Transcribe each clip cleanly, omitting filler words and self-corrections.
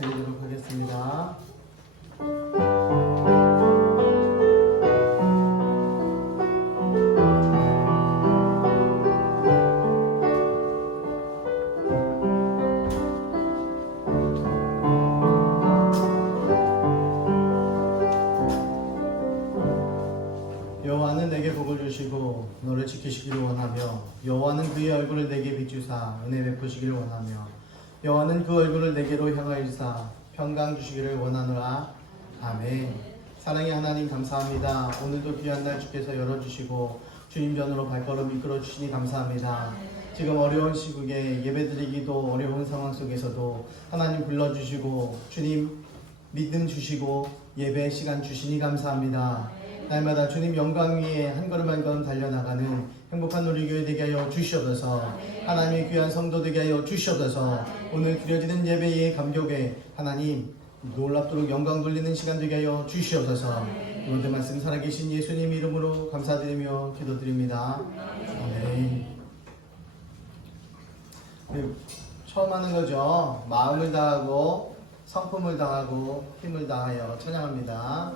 드리도록 하겠습니다. 여호와는 내게 복을 주시고 너를 지키시기를 원하며 여호와는 그의 얼굴을 내게 비추사 은혜 베푸시기를 원하며 여호와는 그 얼굴을 내게로 향하일사 평강 주시기를 원하노라. 아멘. 사랑의 하나님 감사합니다. 오늘도 귀한 날 주께서 열어주시고 주님 전으로 발걸음 이끌어 주시니 감사합니다. 지금 어려운 시국에 예배드리기도 어려운 상황 속에서도 하나님 불러주시고 주님 믿음 주시고 예배 시간 주시니 감사합니다. 날마다 주님 영광 위에 한 걸음 한 걸음 달려나가는 행복한 우리 교회 되게 하여 주시옵소서. 하나님의 귀한 성도 되게 하여 주시옵소서. 오늘 드려지는 예배의 감격에 하나님 놀랍도록 영광 돌리는 시간 되게 하여 주시옵소서. 오늘 말씀 살아계신 예수님 이름으로 감사드리며 기도드립니다. 아멘. 처음 하는 거죠. 마음을 다하고 성품을 다하고 힘을 다하여 찬양합니다.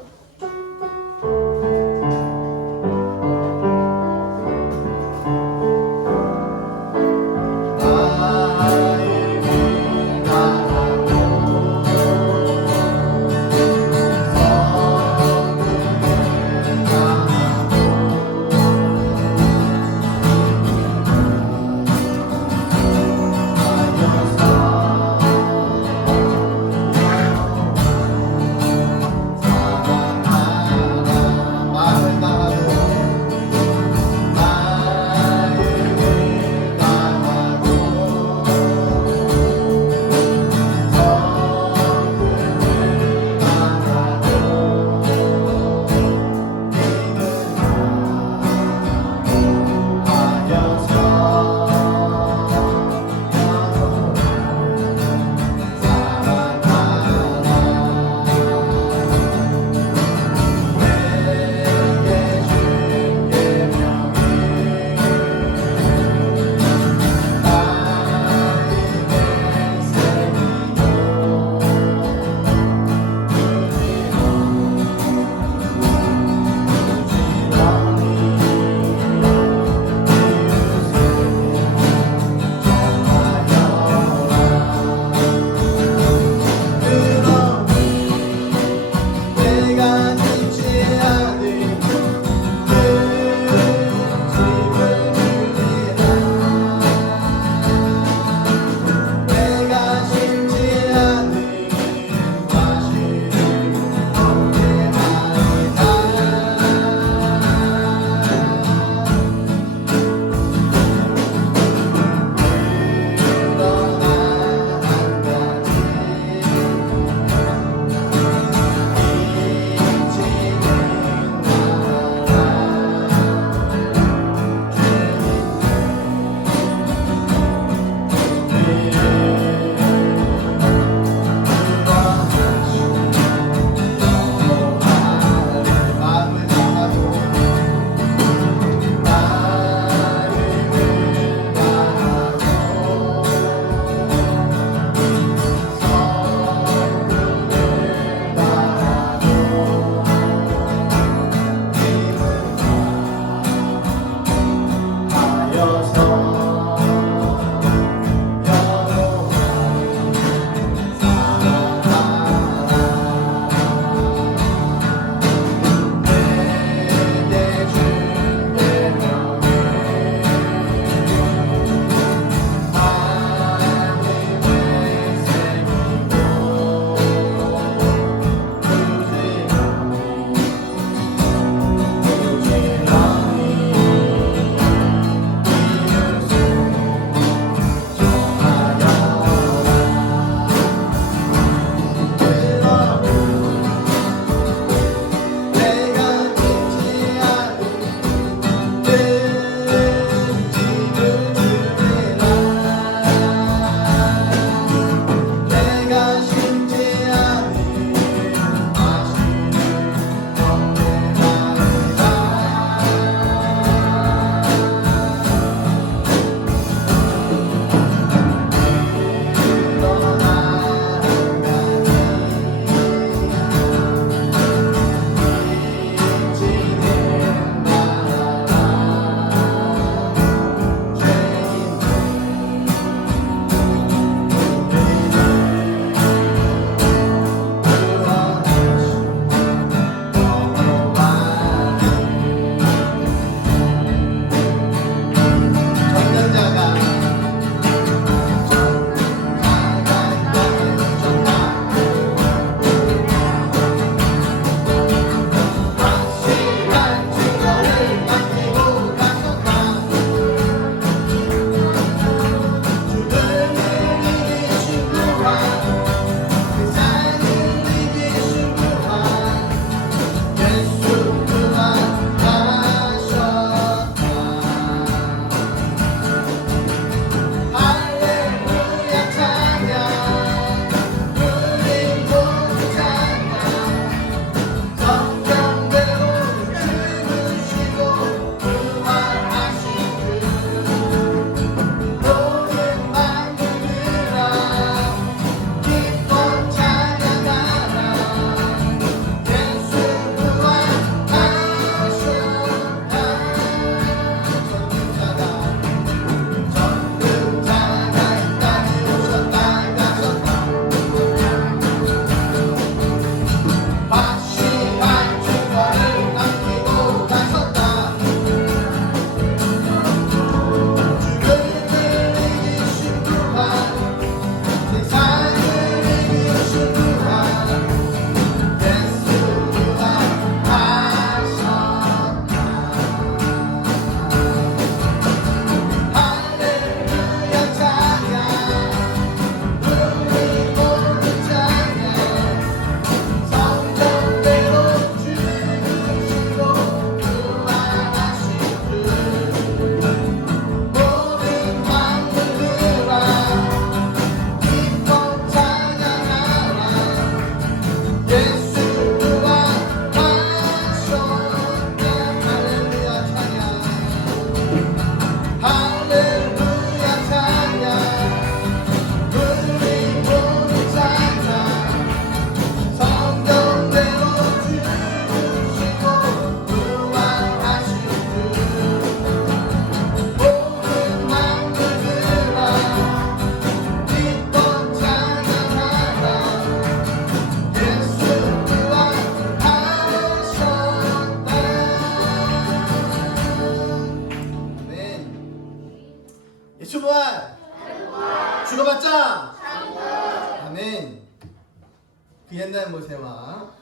그 옛날 모세와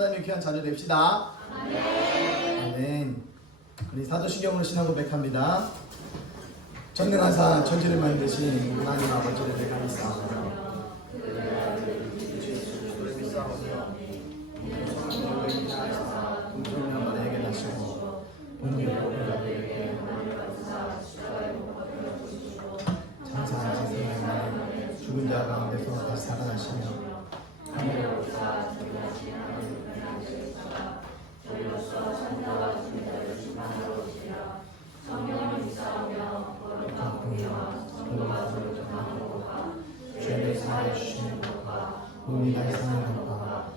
하나님의 귀한 자녀 됩시다. 아멘. 우리 사도신경으로 신앙 고백합니다. 전능하사 천지를 만드신 하나님 아버지를 내가 믿사오며 공중을 나에게 나시고 장사한 세상에 죽은 자 가운데서 다시 살아나시며 주의 사랑해 주시는 것과 몸이 다시 사는 것과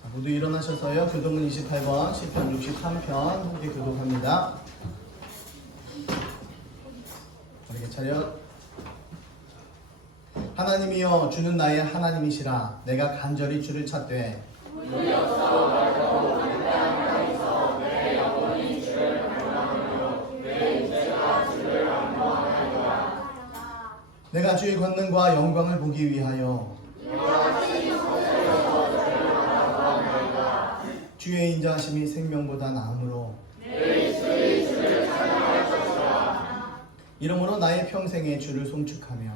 자, 모두 일어나셔서요. 교독은 28번, 시편 63편 함께 교독합니다. 우리의 차렷. 하나님이여 주는 나의 하나님이시라. 내가 간절히 주를 찾되 내가 주의 권능과 영광을 보기 위하여 주의 인자하심이 생명보다 나으므로 이러므로 나의 평생에 주를 송축하며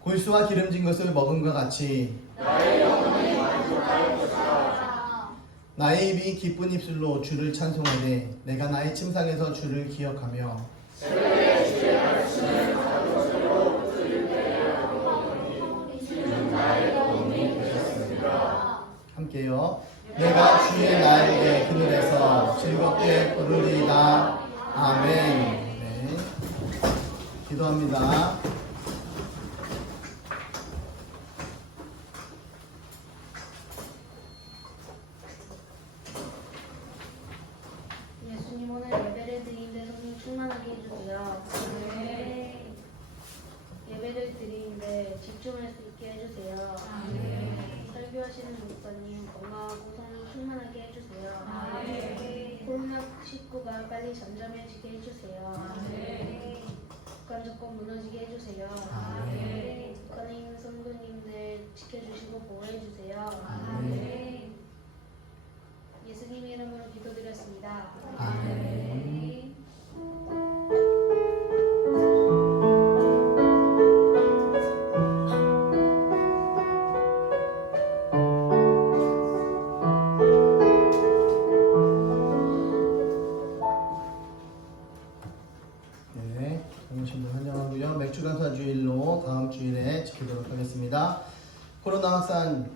골수와 기름진 것을 먹음과 같이 나의 입이 기쁜 입술로 주를 찬송하되 내가 나의 침상에서 주를 기억하며 함께요. 내가 주의 나에게 그늘에서 즐겁게 부르리이다. 아멘. 네. 기도합니다. 예수님 오늘 예배를 드리는데 성령 충만하게 해주세요. 네. 예배를 드리는데 집중할 수 있게 해주세요. 네. 설교하시는 목사님 건강하고 성령 충만하게 해주세요. 네. 코로나19가 빨리 잠잠해지게 해주세요. 네. 북한 정권 무너지게 해주세요. 네. 북한에 있는 성도님들 지켜주시고 보호해주세요. 네. 예수님 이름으로 기도드렸습니다. 아멘. 네, 오신 분 환영하고요. 맥주 감사 주일로 다음 주일에 지키도록 하겠습니다. 코로나 확산으로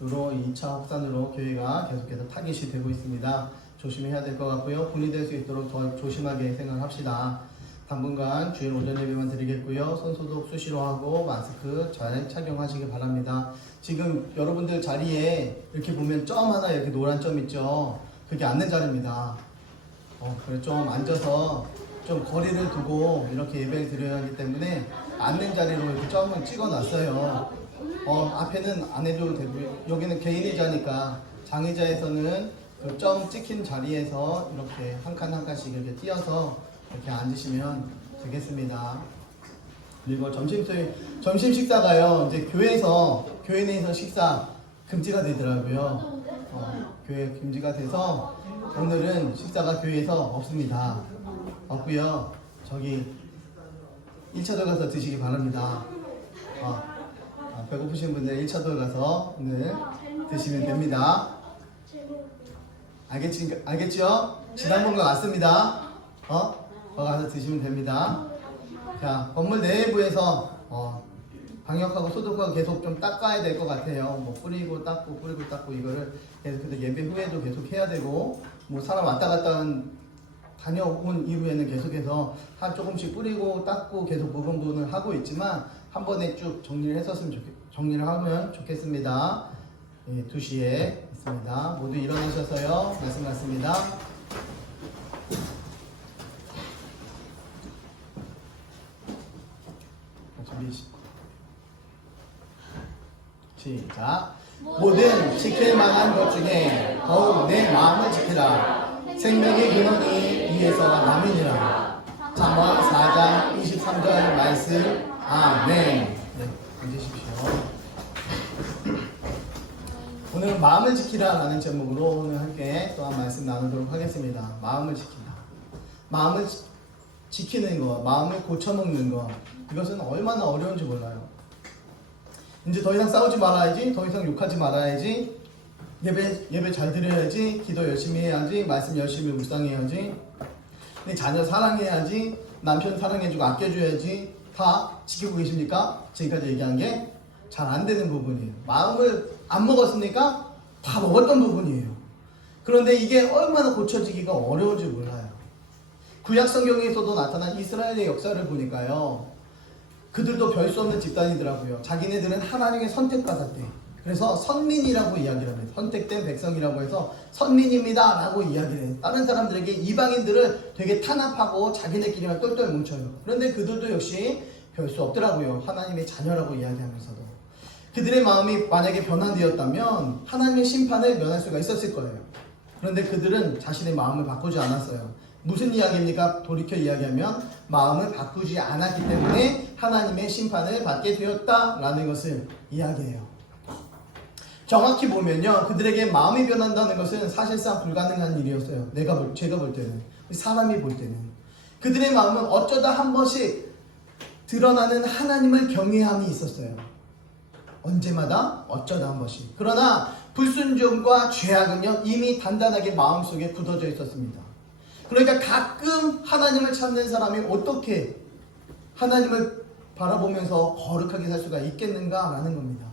2차 확산으로 교회가 계속해서 타깃이 되고 있습니다. 조심해야 될 것 같고요. 분리될 수 있도록 더 조심하게 생각합시다. 당분간 주일 오전 예배만 드리겠고요. 손소독 수시로 하고 마스크 잘 착용하시기 바랍니다. 지금 여러분들 자리에 이렇게 보면 점 하나 이렇게 노란 점 있죠. 그게 앉는 자리입니다. 그래 좀 앉아서 좀 거리를 두고 이렇게 예배를 드려야 하기 때문에 앉는 자리로 이렇게 점을 찍어 놨어요. 앞에는 안 해도 되고요. 여기는 개인 의자니까 장의자에서는 그 점 찍힌 자리에서 이렇게 한 칸 한 칸씩 이렇게 띄어서 이렇게 앉으시면 되겠습니다. 그리고 점심 식사가요. 이제 교회 내에서 식사 금지가 되더라고요. 교회 금지가 돼서 오늘은 식사가 교회에서 없습니다. 없고요. 저기 1차도 가서 드시기 바랍니다. 배고프신 분들 1차도 가서 오늘 드시면 됩니다. 알겠죠? 지난번과 같습니다. 가서 드시면 됩니다. 자, 건물 내부에서 방역하고 소독하고 계속 좀 닦아야 될 것 같아요. 뭐 뿌리고 닦고 이거를 계속 예배 후에도 계속 해야 되고 뭐 사람 왔다 갔다 다녀온 이후에는 계속해서 조금씩 뿌리고 닦고 계속 부분을 하고 있지만 한 번에 쭉 정리를 하면 좋겠습니다. 2시에 있습니다. 모두 일어나셔서요. 말씀 같습니다. 시작. 모든 지킬 만한 것 중에 더욱 내 마음을 지키라. 생명의 근원이 위에서 남이니라. 잠언 4장 23절 말씀. 아멘. 네, 앉으십시오. 오늘 마음을 지키라라는 제목으로 오늘 함께 또한 말씀 나누도록 하겠습니다. 마음을 지키라. 마음을 지키는 것, 마음을 고쳐먹는 것, 이것은 얼마나 어려운지 몰라요. 이제 더 이상 싸우지 말아야지, 더 이상 욕하지 말아야지, 예배 잘 드려야지, 기도 열심히 해야지, 말씀 열심히 묵상해야지, 내 자녀 사랑해야지, 남편 사랑해주고 아껴줘야지. 다 지키고 계십니까? 지금까지 얘기한 게 잘 안 되는 부분이에요. 마음을 안 먹었으니까 다 먹었던 부분이에요. 그런데 이게 얼마나 고쳐지기가 어려운지 몰라요. 구약 성경에서도 나타난 이스라엘의 역사를 보니까요, 그들도 별 수 없는 집단이더라고요. 자기네들은 하나님의 선택받았대. 그래서 선민이라고 이야기를 합니다. 선택된 백성이라고 해서 선민입니다 라고 이야기를 해요. 다른 사람들에게 이방인들을 되게 탄압하고 자기네끼리만 똘똘 뭉쳐요. 그런데 그들도 역시 별 수 없더라고요. 하나님의 자녀라고 이야기하면서도. 그들의 마음이 만약에 변환되었다면 하나님의 심판을 면할 수가 있었을 거예요. 그런데 그들은 자신의 마음을 바꾸지 않았어요. 무슨 이야기입니까? 돌이켜 이야기하면 마음을 바꾸지 않았기 때문에 하나님의 심판을 받게 되었다라는 것을 이야기해요. 정확히 보면요, 그들에게 마음이 변한다는 것은 사실상 불가능한 일이었어요. 제가 볼 때는, 사람이 볼 때는. 그들의 마음은 어쩌다 한 번씩 드러나는 하나님을 경외함이 있었어요. 언제마다 어쩌다 한 번씩. 그러나 불순종과 죄악은요, 이미 단단하게 마음속에 굳어져 있었습니다. 그러니까 가끔 하나님을 찾는 사람이 어떻게 하나님을 바라보면서 거룩하게 살 수가 있겠는가라는 겁니다.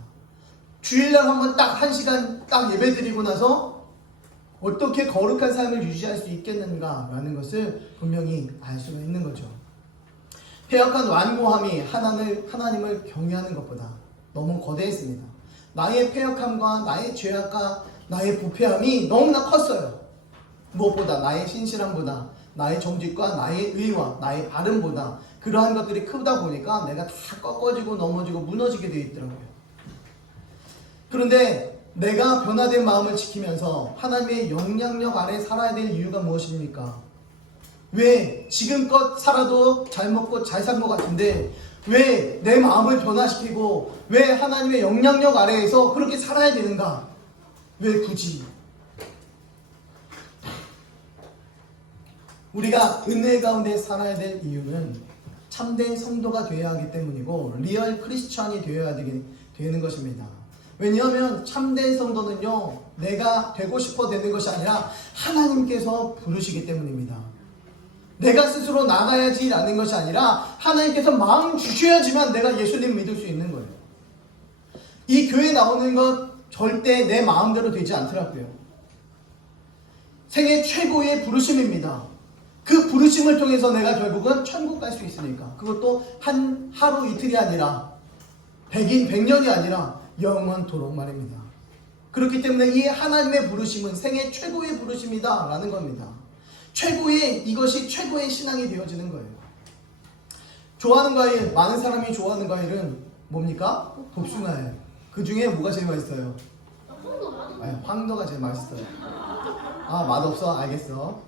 주일날 한번 딱 1시간 딱 예배 드리고 나서 어떻게 거룩한 삶을 유지할 수 있겠는가라는 것을 분명히 알 수가 있는 거죠. 폐역한 완고함이 하나님을 경외하는 것보다 너무 거대했습니다. 나의 폐역함과 나의 죄악과 나의 부패함이 너무나 컸어요. 무엇보다 나의 신실함보다, 나의 정직과 나의 의와 나의 바름보다 그러한 것들이 크다 보니까 내가 다 꺾어지고 넘어지고 무너지게 되어 있더라고요. 그런데 내가 변화된 마음을 지키면서 하나님의 영향력 아래 살아야 될 이유가 무엇입니까? 왜 지금껏 살아도 잘 먹고 잘 산 것 같은데 왜 내 마음을 변화시키고 왜 하나님의 영향력 아래에서 그렇게 살아야 되는가? 왜 굳이? 우리가 은혜 가운데 살아야 될 이유는 참된 성도가 되어야 하기 때문이고 리얼 크리스찬이 되어야 되는 것입니다. 왜냐하면 참된 성도는요, 내가 되고 싶어 되는 것이 아니라 하나님께서 부르시기 때문입니다. 내가 스스로 나가야지 라는 것이 아니라 하나님께서 마음 주셔야지만 내가 예수님 믿을 수 있는 거예요. 이 교회 나오는 것 절대 내 마음대로 되지 않더라고요. 생애 최고의 부르심입니다. 그 부르심을 통해서 내가 결국은 천국 갈 수 있으니까. 그것도 한 하루 이틀이 아니라 100인 100년이 아니라 영원토록 말입니다. 그렇기 때문에 이 하나님의 부르심은 생애 최고의 부르심이다 라는 겁니다. 이것이 최고의 신앙이 되어지는 거예요. 좋아하는 과일, 많은 사람이 좋아하는 과일은 뭡니까? 복숭아예요. 그 중에 뭐가 제일 맛있어요? 황도가 제일 맛있어요. 맛없어? 알겠어.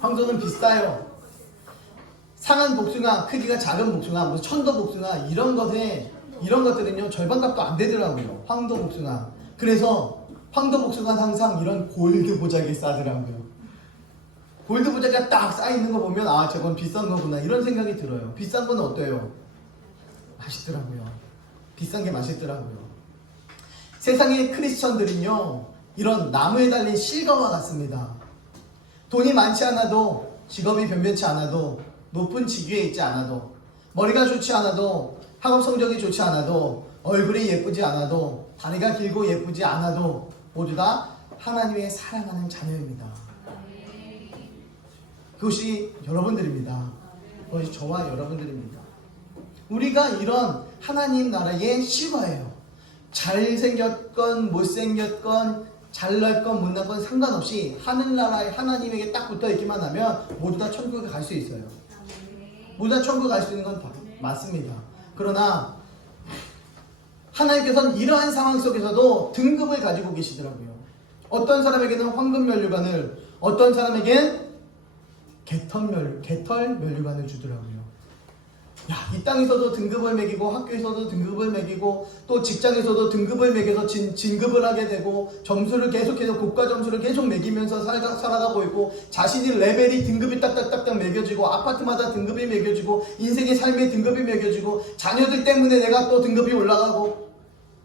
황도는 비싸요. 상한 복숭아, 크기가 작은 복숭아, 무슨 천도 복숭아 이런 것들은요 절반값도 안 되더라고요. 황도 복숭아. 그래서 황도 복숭아는 항상 이런 골드 보자기에 싸더라고요. 골드 보자기가 딱 쌓여있는 거 보면 저건 비싼 거구나 이런 생각이 들어요. 비싼 건 어때요? 맛있더라고요. 비싼 게 맛있더라고요. 세상의 크리스천들은요 이런 나무에 달린 실과와 같습니다. 돈이 많지 않아도, 직업이 변변치 않아도, 높은 직위에 있지 않아도, 머리가 좋지 않아도, 학업 성적이 좋지 않아도, 얼굴이 예쁘지 않아도, 다리가 길고 예쁘지 않아도 모두 다 하나님의 사랑하는 자녀입니다. 그것이 여러분들입니다. 그것이 저와 여러분들입니다. 우리가 이런 하나님 나라의 실과예요. 잘생겼건 못생겼건 잘났건 못났건 상관없이 하늘나라에 하나님에게 딱 붙어있기만 하면 모두 다 천국에 갈 수 있어요. 모두 다 천국에 갈 수 있는 건 맞습니다. 그러나 하나님께서는 이러한 상황 속에서도 등급을 가지고 계시더라고요. 어떤 사람에게는 황금 면류관을, 어떤 사람에게는 개털 면류관을 주더라고요. 야, 이 땅에서도 등급을 매기고 학교에서도 등급을 매기고 또 직장에서도 등급을 매겨서 진급을 하게 되고 점수를 계속해서 고가 점수를 계속 매기면서 살아가고 있고 자신이 레벨이 등급이 딱딱딱딱 매겨지고 아파트마다 등급이 매겨지고 인생의 삶의 등급이 매겨지고 자녀들 때문에 내가 또 등급이 올라가고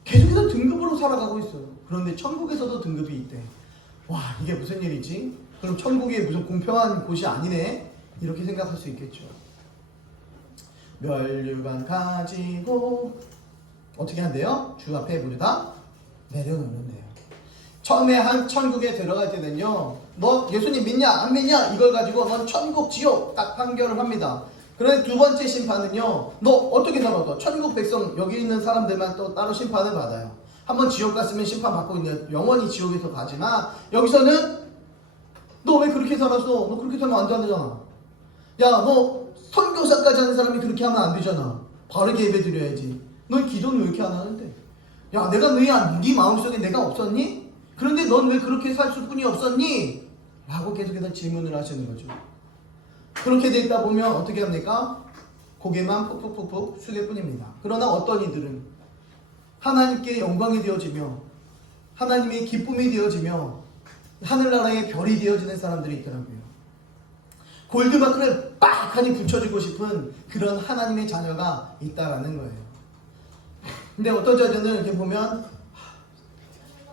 계속해서 등급으로 살아가고 있어요. 그런데 천국에서도 등급이 있대. 와, 이게 무슨 일이지? 그럼 천국이 무슨 공평한 곳이 아니네? 이렇게 생각할 수 있겠죠. 면류관 가지고 어떻게 한대요? 주 앞에 모두 다 내려놓는데요. 처음에 한 천국에 들어갈 때는요, 너 예수님 믿냐 안 믿냐 이걸 가지고 넌 천국 지옥 딱 판결을 합니다. 그런데 두 번째 심판은요, 너 어떻게 살았어? 천국 백성 여기 있는 사람들만 또 따로 심판을 받아요. 한번 지옥 갔으면 심판 받고 있는 영원히 지옥에서 가지만 여기서는 너 왜 그렇게 살았어? 너 그렇게 살면 안 되잖아. 야, 너 선교사까지 하는 사람이 그렇게 하면 안 되잖아. 바르게 예배 드려야지. 넌 기도는 왜 이렇게 안 하는데? 야, 내가 네 마음속에 내가 없었니? 그런데 넌 왜 그렇게 살 수뿐이 없었니? 라고 계속해서 질문을 하시는 거죠. 그렇게 되다 보면 어떻게 합니까? 고개만 푹푹푹푹 숙일 뿐입니다. 그러나 어떤 이들은 하나님께 영광이 되어지며 하나님의 기쁨이 되어지며 하늘나라의 별이 되어지는 사람들이 있더라고요. 골드마크를 빡하니 붙여주고 싶은 그런 하나님의 자녀가 있다라는 거예요. 근데 어떤 자녀는 이렇게 보면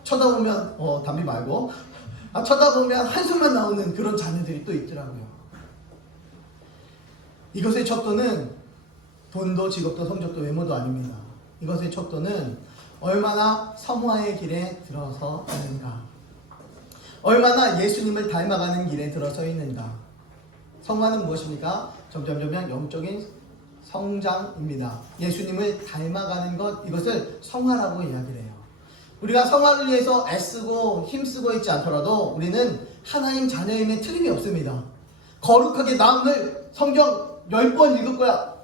쳐다보면 담비 말고 쳐다보면 한숨만 나오는 그런 자녀들이 또 있더라고요. 이것의 척도는 돈도 직업도 성적도 외모도 아닙니다. 이것의 척도는 얼마나 성화의 길에 들어서 있는가, 얼마나 예수님을 닮아가는 길에 들어서 있는가. 성화는 무엇입니까? 점점 영적인 성장입니다. 예수님을 닮아가는 것, 이것을 성화라고 이야기를 해요. 우리가 성화를 위해서 애쓰고 힘쓰고 있지 않더라도 우리는 하나님 자녀임에 틀림이 없습니다. 거룩하게 나음을 성경 10번 읽을 거야.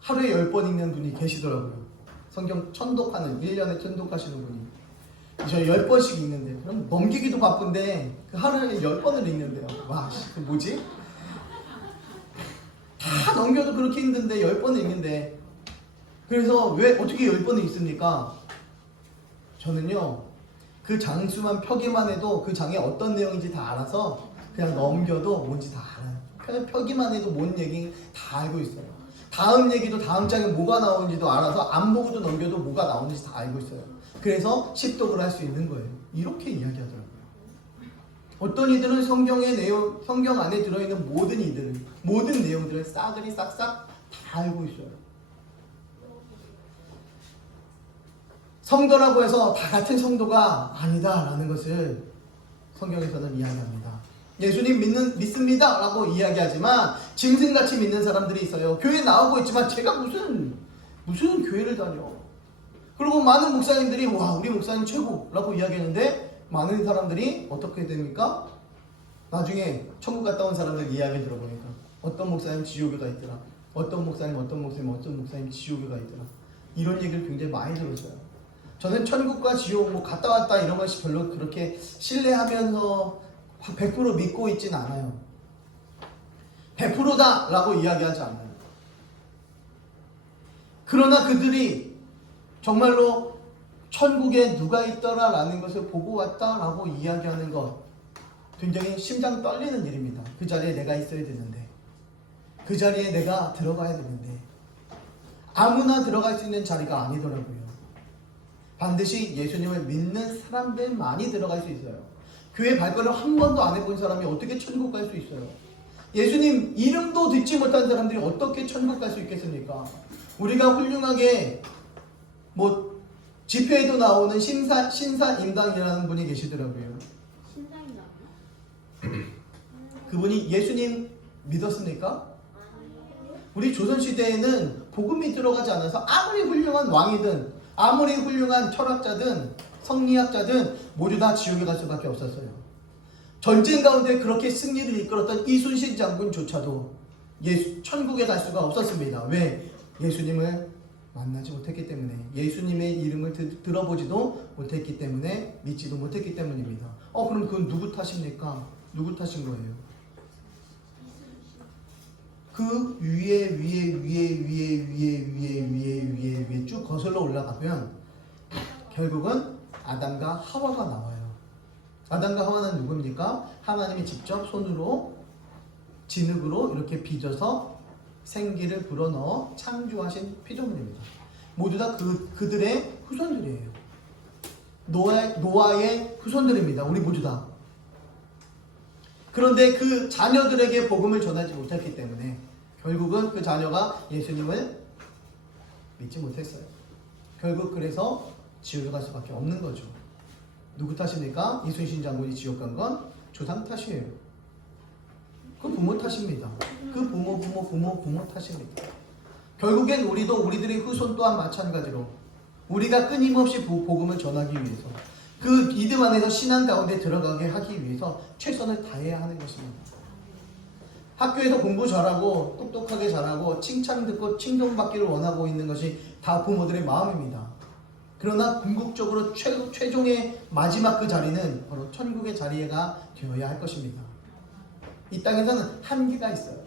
하루에 10번 읽는 분이 계시더라고요. 성경 천독하는, 1년에 천독하시는 분이. 저 10번씩 읽는데, 그럼 넘기기도 바쁜데 그 하루에 10번을 읽는데요. 와, 그 뭐지? 다 넘겨도 그렇게 힘든데 10번을 읽는데. 그래서 왜 어떻게 10번을 읽습니까? 저는요, 그 장수만 펴기만 해도 그 장에 어떤 내용인지 다 알아서 그냥 넘겨도 뭔지 다 알아요. 펴기만 해도 뭔 얘기 다 알고 있어요. 다음 얘기도 다음 장에 뭐가 나오는지도 알아서 안 보고도 넘겨도 뭐가 나오는지 다 알고 있어요. 그래서 식독을 할 수 있는 거예요. 이렇게 이야기하더라고요. 어떤 이들은 성경 안에 들어있는 모든 내용들을 싸그리 싹싹 다 알고 있어요. 성도라고 해서 다 같은 성도가 아니다라는 것을 성경에서는 이야기합니다. 예수님 믿습니다 라고 이야기하지만 짐승같이 믿는 사람들이 있어요. 교회 나오고 있지만 제가 무슨 교회를 다녀. 그리고 많은 목사님들이 와, 우리 목사님 최고라고 이야기하는데 많은 사람들이 어떻게 됩니까? 나중에 천국 갔다 온 사람들 이야기 들어보니까 어떤 목사님 지옥에 가 있더라. 어떤 목사님 지옥에 가 있더라. 이런 얘기를 굉장히 많이 들었어요. 저는 천국과 지옥 갔다 왔다 이런 것이 별로 그렇게 신뢰하면서 100% 믿고 있진 않아요. 100%다 라고 이야기하지 않아요. 그러나 그들이 정말로 천국에 누가 있더라 라는 것을 보고 왔다 라고 이야기하는 것, 굉장히 심장 떨리는 일입니다. 그 자리에 내가 있어야 되는데, 그 자리에 내가 들어가야 되는데 아무나 들어갈 수 있는 자리가 아니더라고요. 반드시 예수님을 믿는 사람들만이 들어갈 수 있어요. 교회 발걸음 한 번도 안 해본 사람이 어떻게 천국 갈 수 있어요? 예수님 이름도 듣지 못한 사람들이 어떻게 천국 갈 수 있겠습니까? 우리가 훌륭하게 집회에도 나오는 신사임당이라는 분이 계시더라고요. 신사임당이요? 그분이 예수님 믿었습니까? 우리 조선시대에는 복음이 들어가지 않아서 아무리 훌륭한 왕이든 아무리 훌륭한 철학자든 성리학자든 모두 다 지옥에 갈 수밖에 없었어요. 전쟁 가운데 그렇게 승리를 이끌었던 이순신 장군조차도 천국에 갈 수가 없었습니다. 왜? 예수님을 만나지 못했기 때문에, 예수님의 이름을 들어보지도 못했기 때문에, 믿지도 못했기 때문입니다. 그럼 그건 누구 탓입니까? 누구 탓인 거예요? 그 위에 쭉 거슬러 올라가면 결국은 아담과 하와가 나와요. 아담과 하와는 누굽니까? 하나님이 직접 손으로 진흙으로 이렇게 빚어서 생기를 불어넣어 창조하신 피조물입니다. 모두 다 그들의 후손들이에요. 노아의 후손들입니다. 우리 모두 다. 그런데 그 자녀들에게 복음을 전하지 못했기 때문에 결국은 그 자녀가 예수님을 믿지 못했어요. 결국 그래서 지옥에 갈 수밖에 없는 거죠. 누구 탓입니까? 이순신 장군이 지옥 간 건 조상 탓이에요. 그 부모 탓입니다. 그 부모 탓입니다. 결국엔 우리들의 후손 또한 마찬가지로 우리가 끊임없이 복음을 전하기 위해서 그 믿음 안에서 신앙 가운데 들어가게 하기 위해서 최선을 다해야 하는 것입니다. 학교에서 공부 잘하고 똑똑하게 잘하고 칭찬 듣고 칭송받기를 원하고 있는 것이 다 부모들의 마음입니다. 그러나 궁극적으로 최종의 마지막 그 자리는 바로 천국의 자리가 되어야 할 것입니다. 이 땅에서는 한계가 있어요.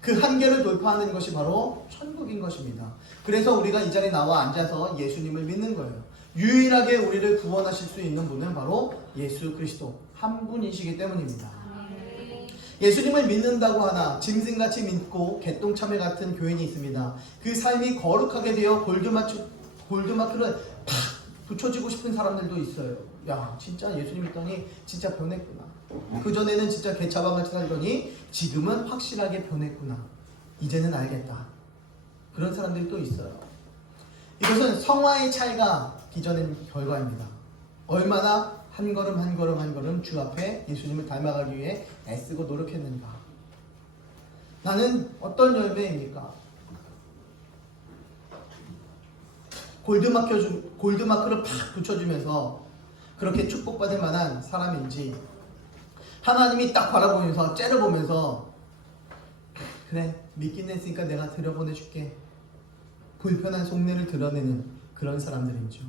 그 한계를 돌파하는 것이 바로 천국인 것입니다. 그래서 우리가 이 자리에 나와 앉아서 예수님을 믿는 거예요. 유일하게 우리를 구원하실 수 있는 분은 바로 예수 그리스도 한 분이시기 때문입니다. 예수님을 믿는다고 하나 짐승같이 믿고 개똥참외 같은 교인이 있습니다. 그 삶이 거룩하게 되어 골드마크를 팍 붙여주고 싶은 사람들도 있어요. 야, 진짜 예수님 믿더니 진짜 변했구나. 그전에는 진짜 개차반같이 살더니 지금은 확실하게 변했구나. 이제는 알겠다. 그런 사람들이 또 있어요. 이것은 성화의 차이가 빚어낸 결과입니다. 얼마나 한 걸음 주 앞에 예수님을 닮아가기 위해 애쓰고 노력했는가. 나는 어떤 열매입니까? 골드마크를 팍 붙여주면서 그렇게 축복받을 만한 사람인지, 하나님이 딱 바라보면서 째려보면서 그래 믿긴 했으니까 내가 들여보내줄게, 불편한 속내를 드러내는 그런 사람들이죠.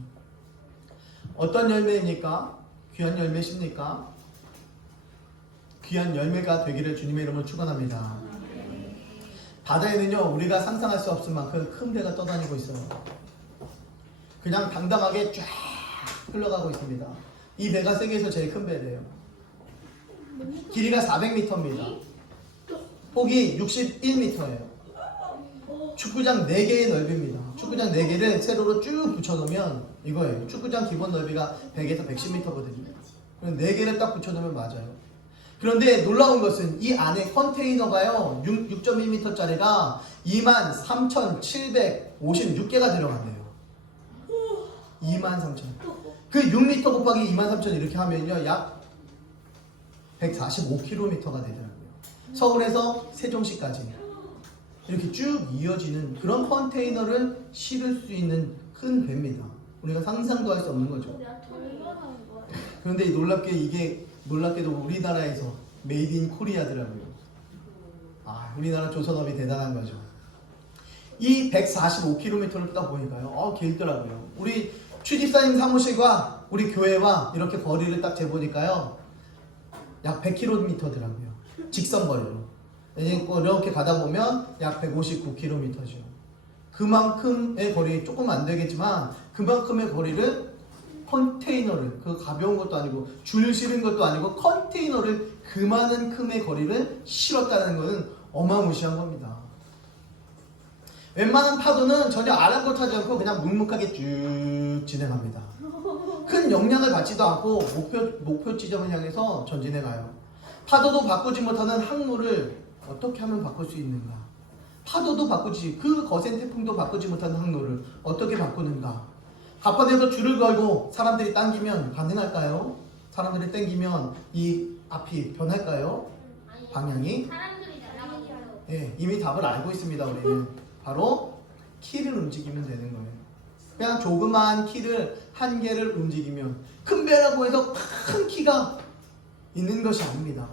어떤 열매입니까? 귀한 열매십니까? 귀한 열매가 되기를 주님의 이름으로 축원합니다. 바다에는요 우리가 상상할 수 없을 만큼 큰 배가 떠다니고 있어요. 그냥 당당하게 쫙 흘러가고 있습니다. 이 배가 세계에서 제일 큰 배래요. 길이가 400m입니다. 폭이 61m예요. 축구장 4개의 넓이입니다. 축구장 4개를 세로로 쭉 붙여놓으면 이거예요. 축구장 기본 넓이가 100에서 110m거든요. 그럼 4개를 딱 붙여놓으면 맞아요. 그런데 놀라운 것은 이 안에 컨테이너가요 6.1m짜리가 23,756개가 들어간대요. 23,000. 그 6m 곱하기 23,000 이렇게 하면요 약 145km가 되더라고요. 서울에서 세종시까지 이렇게 쭉 이어지는 그런 컨테이너를 실을 수 있는 큰 배입니다. 우리가 상상도 할 수 없는 거죠. 그런데 놀랍게도 우리나라에서 메이드 인 코리아더라고요. 우리나라 조선업이 대단한 거죠. 이 145km를 딱 보니까요 길더라고요. 우리 취집사님 사무실과 우리 교회와 이렇게 거리를 딱 재보니까요 약 100km더라고요. 직선 거리로. 이렇게 가다 보면 약 159km죠. 그만큼의 거리, 조금 안 되겠지만 그만큼의 거리를 컨테이너를, 그 가벼운 것도 아니고 줄 실은 것도 아니고 컨테이너를 그만큼의 거리를 실었다는 것은 어마무시한 겁니다. 웬만한 파도는 전혀 아랑곳하지 않고 그냥 묵묵하게 쭉 진행합니다. 큰 영향을 받지도 않고 목표 지점을 향해서 전진해 가요. 파도도 바꾸지 못하는 항로를 어떻게 하면 바꿀 수 있는가? 파도도 그 거센 태풍도 바꾸지 못하는 항로를 어떻게 바꾸는가? 가판에서 줄을 걸고 사람들이 당기면 가능할까요? 사람들이 당기면 이 앞이 변할까요? 방향이? 사람들이 날아가죠. 네, 이미 답을 알고 있습니다. 우리는 바로 키를 움직이면 되는 거예요. 그냥 조그마한 키를 한 개를 움직이면, 큰 배라고 해서 큰 키가 있는 것이 아닙니다.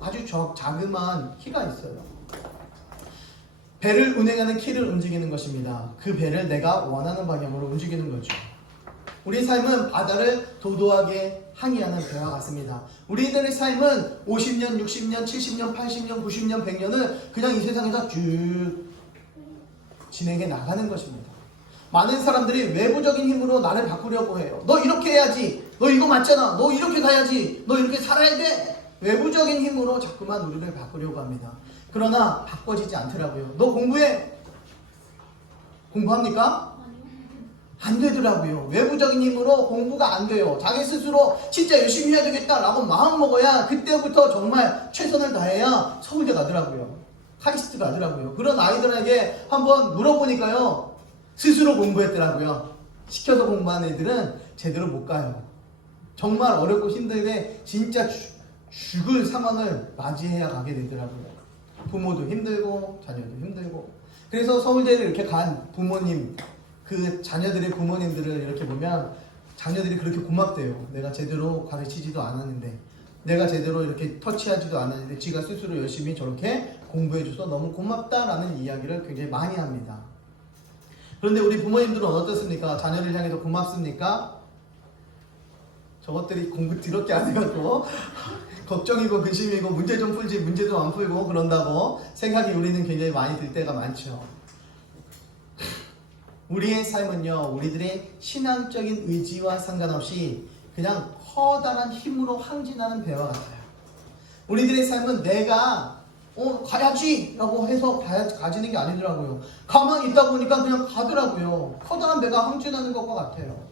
아주 자그마한 키가 있어요. 배를 운행하는 키를 움직이는 것입니다. 그 배를 내가 원하는 방향으로 움직이는 거죠. 우리 삶은 바다를 도도하게 항해하는 배와 같습니다. 우리들의 삶은 50년, 60년, 70년, 80년, 90년, 100년을 그냥 이 세상에서 쭉 진행해 나가는 것입니다. 많은 사람들이 외부적인 힘으로 나를 바꾸려고 해요. 너 이렇게 해야지. 너 이거 맞잖아. 너 이렇게 가야지. 너 이렇게 살아야 돼. 외부적인 힘으로 자꾸만 우리를 바꾸려고 합니다. 그러나 바꿔지지 않더라고요. 너 공부해. 공부합니까? 안 되더라고요. 외부적인 힘으로 공부가 안 돼요. 자기 스스로 진짜 열심히 해야 되겠다라고 마음 먹어야 그때부터 정말 최선을 다해야 서울대 가더라고요. 카이스트 가더라고요. 그런 아이들에게 한번 물어보니까요. 스스로 공부했더라고요. 시켜서 공부한 애들은 제대로 못 가요. 정말 어렵고 힘들게 진짜 죽을 상황을 맞이해야 가게 되더라고요. 부모도 힘들고 자녀도 힘들고. 그래서 서울대를 이렇게 간 부모님, 그 자녀들의 부모님들을 이렇게 보면 자녀들이 그렇게 고맙대요. 내가 제대로 가르치지도 않았는데, 내가 제대로 이렇게 터치하지도 않았는데 지가 스스로 열심히 저렇게 공부해줘서 너무 고맙다라는 이야기를 굉장히 많이 합니다. 그런데 우리 부모님들은 어떻습니까? 자녀를 향해서 고맙습니까? 저것들이 공부 더럽게 안 해가지고 걱정이고 근심이고 문제 좀 풀지 문제도 안 풀고 그런다고 생각이 우리는 굉장히 많이 들 때가 많죠. 우리의 삶은요, 우리들의 신앙적인 의지와 상관없이 그냥 커다란 힘으로 항진하는 배와 같아요. 우리들의 삶은 내가 가야지 라고 해서 가지는 게 아니더라고요. 가만히 있다 보니까 그냥 가더라고요. 커다란 배가 항진하는 것과 같아요.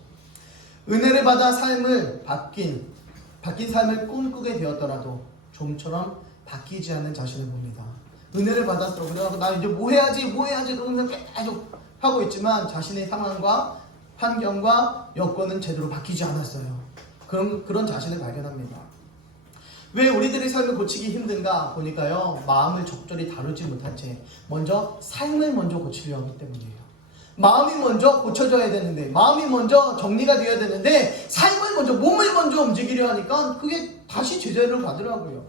은혜를 받아 삶을 바뀐 삶을 꿈꾸게 되었더라도 좀처럼 바뀌지 않는 자신을 봅니다. 은혜를 받았어. 그래서 나 이제 뭐 해야지 그러면서 계속 하고 있지만 자신의 상황과 환경과 여건은 제대로 바뀌지 않았어요. 그런 자신을 발견합니다. 왜 우리들의 삶을 고치기 힘든가 보니까요, 마음을 적절히 다루지 못한 채 먼저 삶을 먼저 고치려고 하기 때문이에요. 마음이 먼저 고쳐져야 되는데, 마음이 먼저 정리가 되어야 되는데, 삶을 먼저, 몸을 먼저 움직이려 하니까 그게 다시 제재를 받으라고요.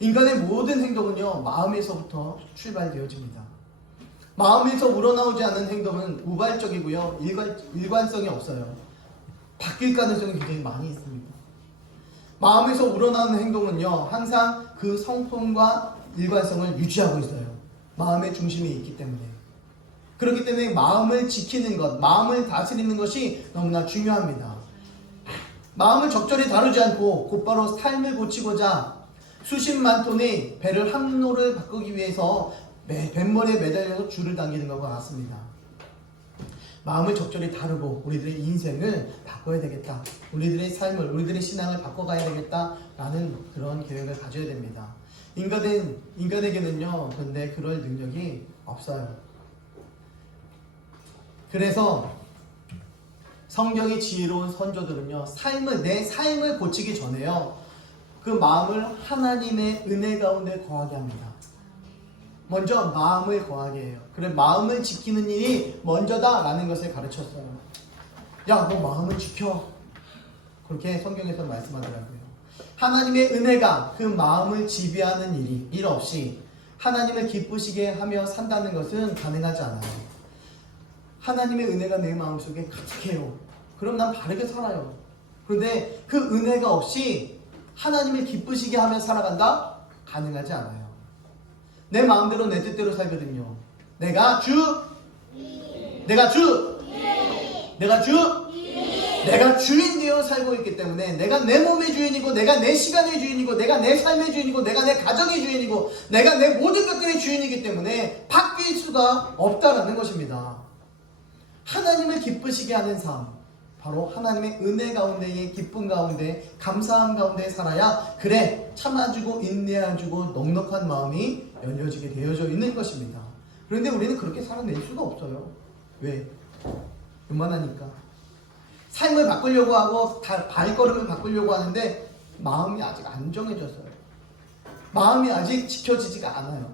인간의 모든 행동은요, 마음에서부터 출발되어집니다. 마음에서 우러나오지 않는 행동은 우발적이고요, 일관성이 없어요. 바뀔 가능성이 굉장히 많이 있습니다. 마음에서 우러나오는 행동은요, 항상 그 성품과 일관성을 유지하고 있어요. 마음의 중심이 있기 때문에. 그렇기 때문에 마음을 지키는 것, 마음을 다스리는 것이 너무나 중요합니다. 마음을 적절히 다루지 않고 곧바로 삶을 고치고자 수십만 톤의 배를 항로를 바꾸기 위해서 뱃머리에 매달려서 줄을 당기는 것과 같습니다. 마음을 적절히 다루고 우리들의 인생을 바꿔야 되겠다. 우리들의 삶을, 우리들의 신앙을 바꿔가야 되겠다라는 그런 계획을 가져야 됩니다. 인간에게는요, 근데 그럴 능력이 없어요. 그래서 성경의 지혜로운 선조들은요, 내 삶을 고치기 전에요, 그 마음을 하나님의 은혜 가운데 거하게 합니다. 먼저 마음을 거하게 해요. 그래, 마음을 지키는 일이 먼저다라는 것을 가르쳤어요. 야, 너 마음을 지켜. 그렇게 성경에서 말씀하더라고요. 하나님의 은혜가 그 마음을 지배하는 일 없이 하나님을 기쁘시게 하며 산다는 것은 가능하지 않아요. 하나님의 은혜가 내 마음속에 가득해요. 그럼 난 바르게 살아요. 그런데 그 은혜가 없이 하나님을 기쁘시게 하며 살아간다? 가능하지 않아요. 내 마음대로 내 뜻대로 살거든요. 내가 주인 되어 살고 있기 때문에, 내가 내 몸의 주인이고, 내가 내 시간의 주인이고, 내가 내 삶의 주인이고, 내가 내 가정의 주인이고, 내가 내 모든 것들의 주인이기 때문에 바뀔 수가 없다라는 것입니다. 하나님을 기쁘시게 하는 삶, 바로 하나님의 은혜 가운데의 기쁨 가운데, 감사함 가운데 살아야, 그래, 참아주고 인내해주고 넉넉한 마음이 열려지게 되어져 있는 것입니다. 그런데 우리는 그렇게 살아낼 수가 없어요. 왜? 요만하니까. 삶을 바꾸려고 하고 발걸음을 바꾸려고 하는데 마음이 아직 안 정해졌어요. 마음이 아직 지켜지지가 않아요.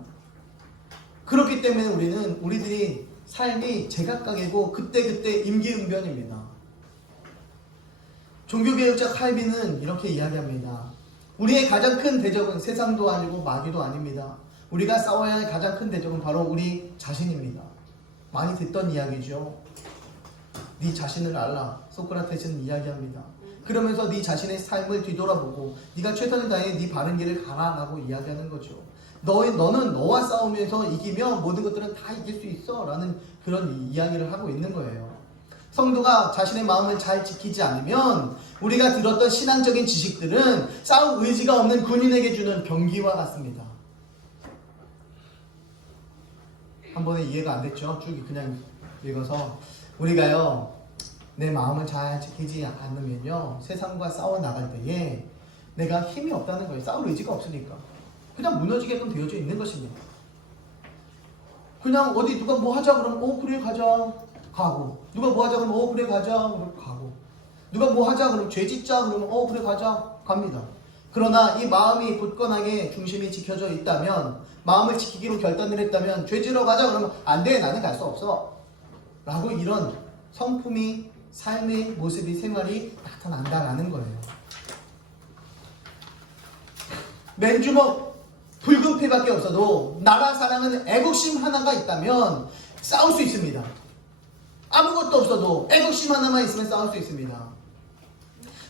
그렇기 때문에 우리들이 삶이 제각각이고 그때그때 임기응변입니다. 종교개혁자 칼빈은 이렇게 이야기합니다. 우리의 가장 큰 대적은 세상도 아니고 마귀도 아닙니다. 우리가 싸워야 할 가장 큰 대적은 바로 우리 자신입니다. 많이 듣던 이야기죠. 네 자신을 알라. 소크라테스는 이야기합니다. 그러면서 네 자신의 삶을 뒤돌아보고 네가 최선을 다해 네 바른 길을 가라라고 이야기하는 거죠. 너는 너와 싸우면서 이기면 모든 것들은 다 이길 수 있어 라는 그런 이야기를 하고 있는 거예요. 성도가 자신의 마음을 잘 지키지 않으면 우리가 들었던 신앙적인 지식들은 싸울 의지가 없는 군인에게 주는 병기와 같습니다. 한 번에 이해가 안 됐죠? 쭉 그냥 읽어서 우리가요 내 마음을 잘 지키지 않으면요 세상과 싸워 나갈 때에 내가 힘이 없다는 거예요. 싸울 의지가 없으니까 그냥 무너지게끔 되어져 있는 것입니다. 그냥 어디 누가 뭐 하자 그러면 그래 가자 가고, 누가 뭐 하자 그러면 그래 가자 그러면 가고, 누가 뭐 하자 그러면 죄 짓자 그러면 그래 가자 갑니다. 그러나 이 마음이 굳건하게 중심이 지켜져 있다면, 마음을 지키기로 결단을 했다면 죄 지러 가자 그러면 안 돼, 나는 갈 수 없어 라고 이런 성품이, 삶의 모습이, 생활이 나타난다라는 거예요. 맨주먹 붉은 피밖에 없어도 나라 사랑은 애국심 하나가 있다면 싸울 수 있습니다. 아무것도 없어도 애국심 하나만 있으면 싸울 수 있습니다.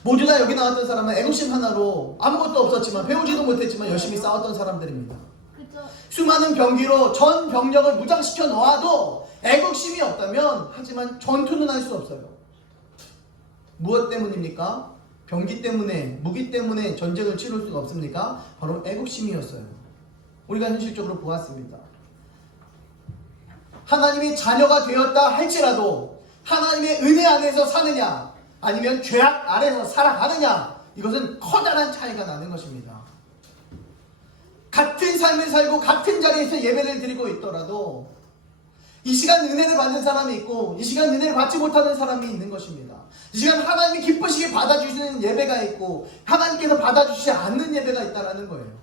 모두 다 여기 나왔던 사람은 애국심 하나로 아무것도 없었지만, 배우지도 못했지만 열심히 싸웠던 사람들입니다. 그쵸? 수많은 병기로 전 병력을 무장시켜 놓아도 애국심이 없다면, 하지만 전투는 할 수 없어요. 무엇 때문입니까? 병기 때문에, 무기 때문에 전쟁을 치를 수가 없습니까? 바로 애국심이었어요. 우리가 현실적으로 보았습니다. 하나님의 자녀가 되었다 할지라도 하나님의 은혜 안에서 사느냐 아니면 죄악 아래서 살아가느냐, 이것은 커다란 차이가 나는 것입니다. 같은 삶을 살고 같은 자리에서 예배를 드리고 있더라도 이 시간 은혜를 받는 사람이 있고 이 시간 은혜를 받지 못하는 사람이 있는 것입니다. 이 시간 하나님이 기쁘시게 받아주시는 예배가 있고 하나님께서 받아주시지 않는 예배가 있다는 거예요.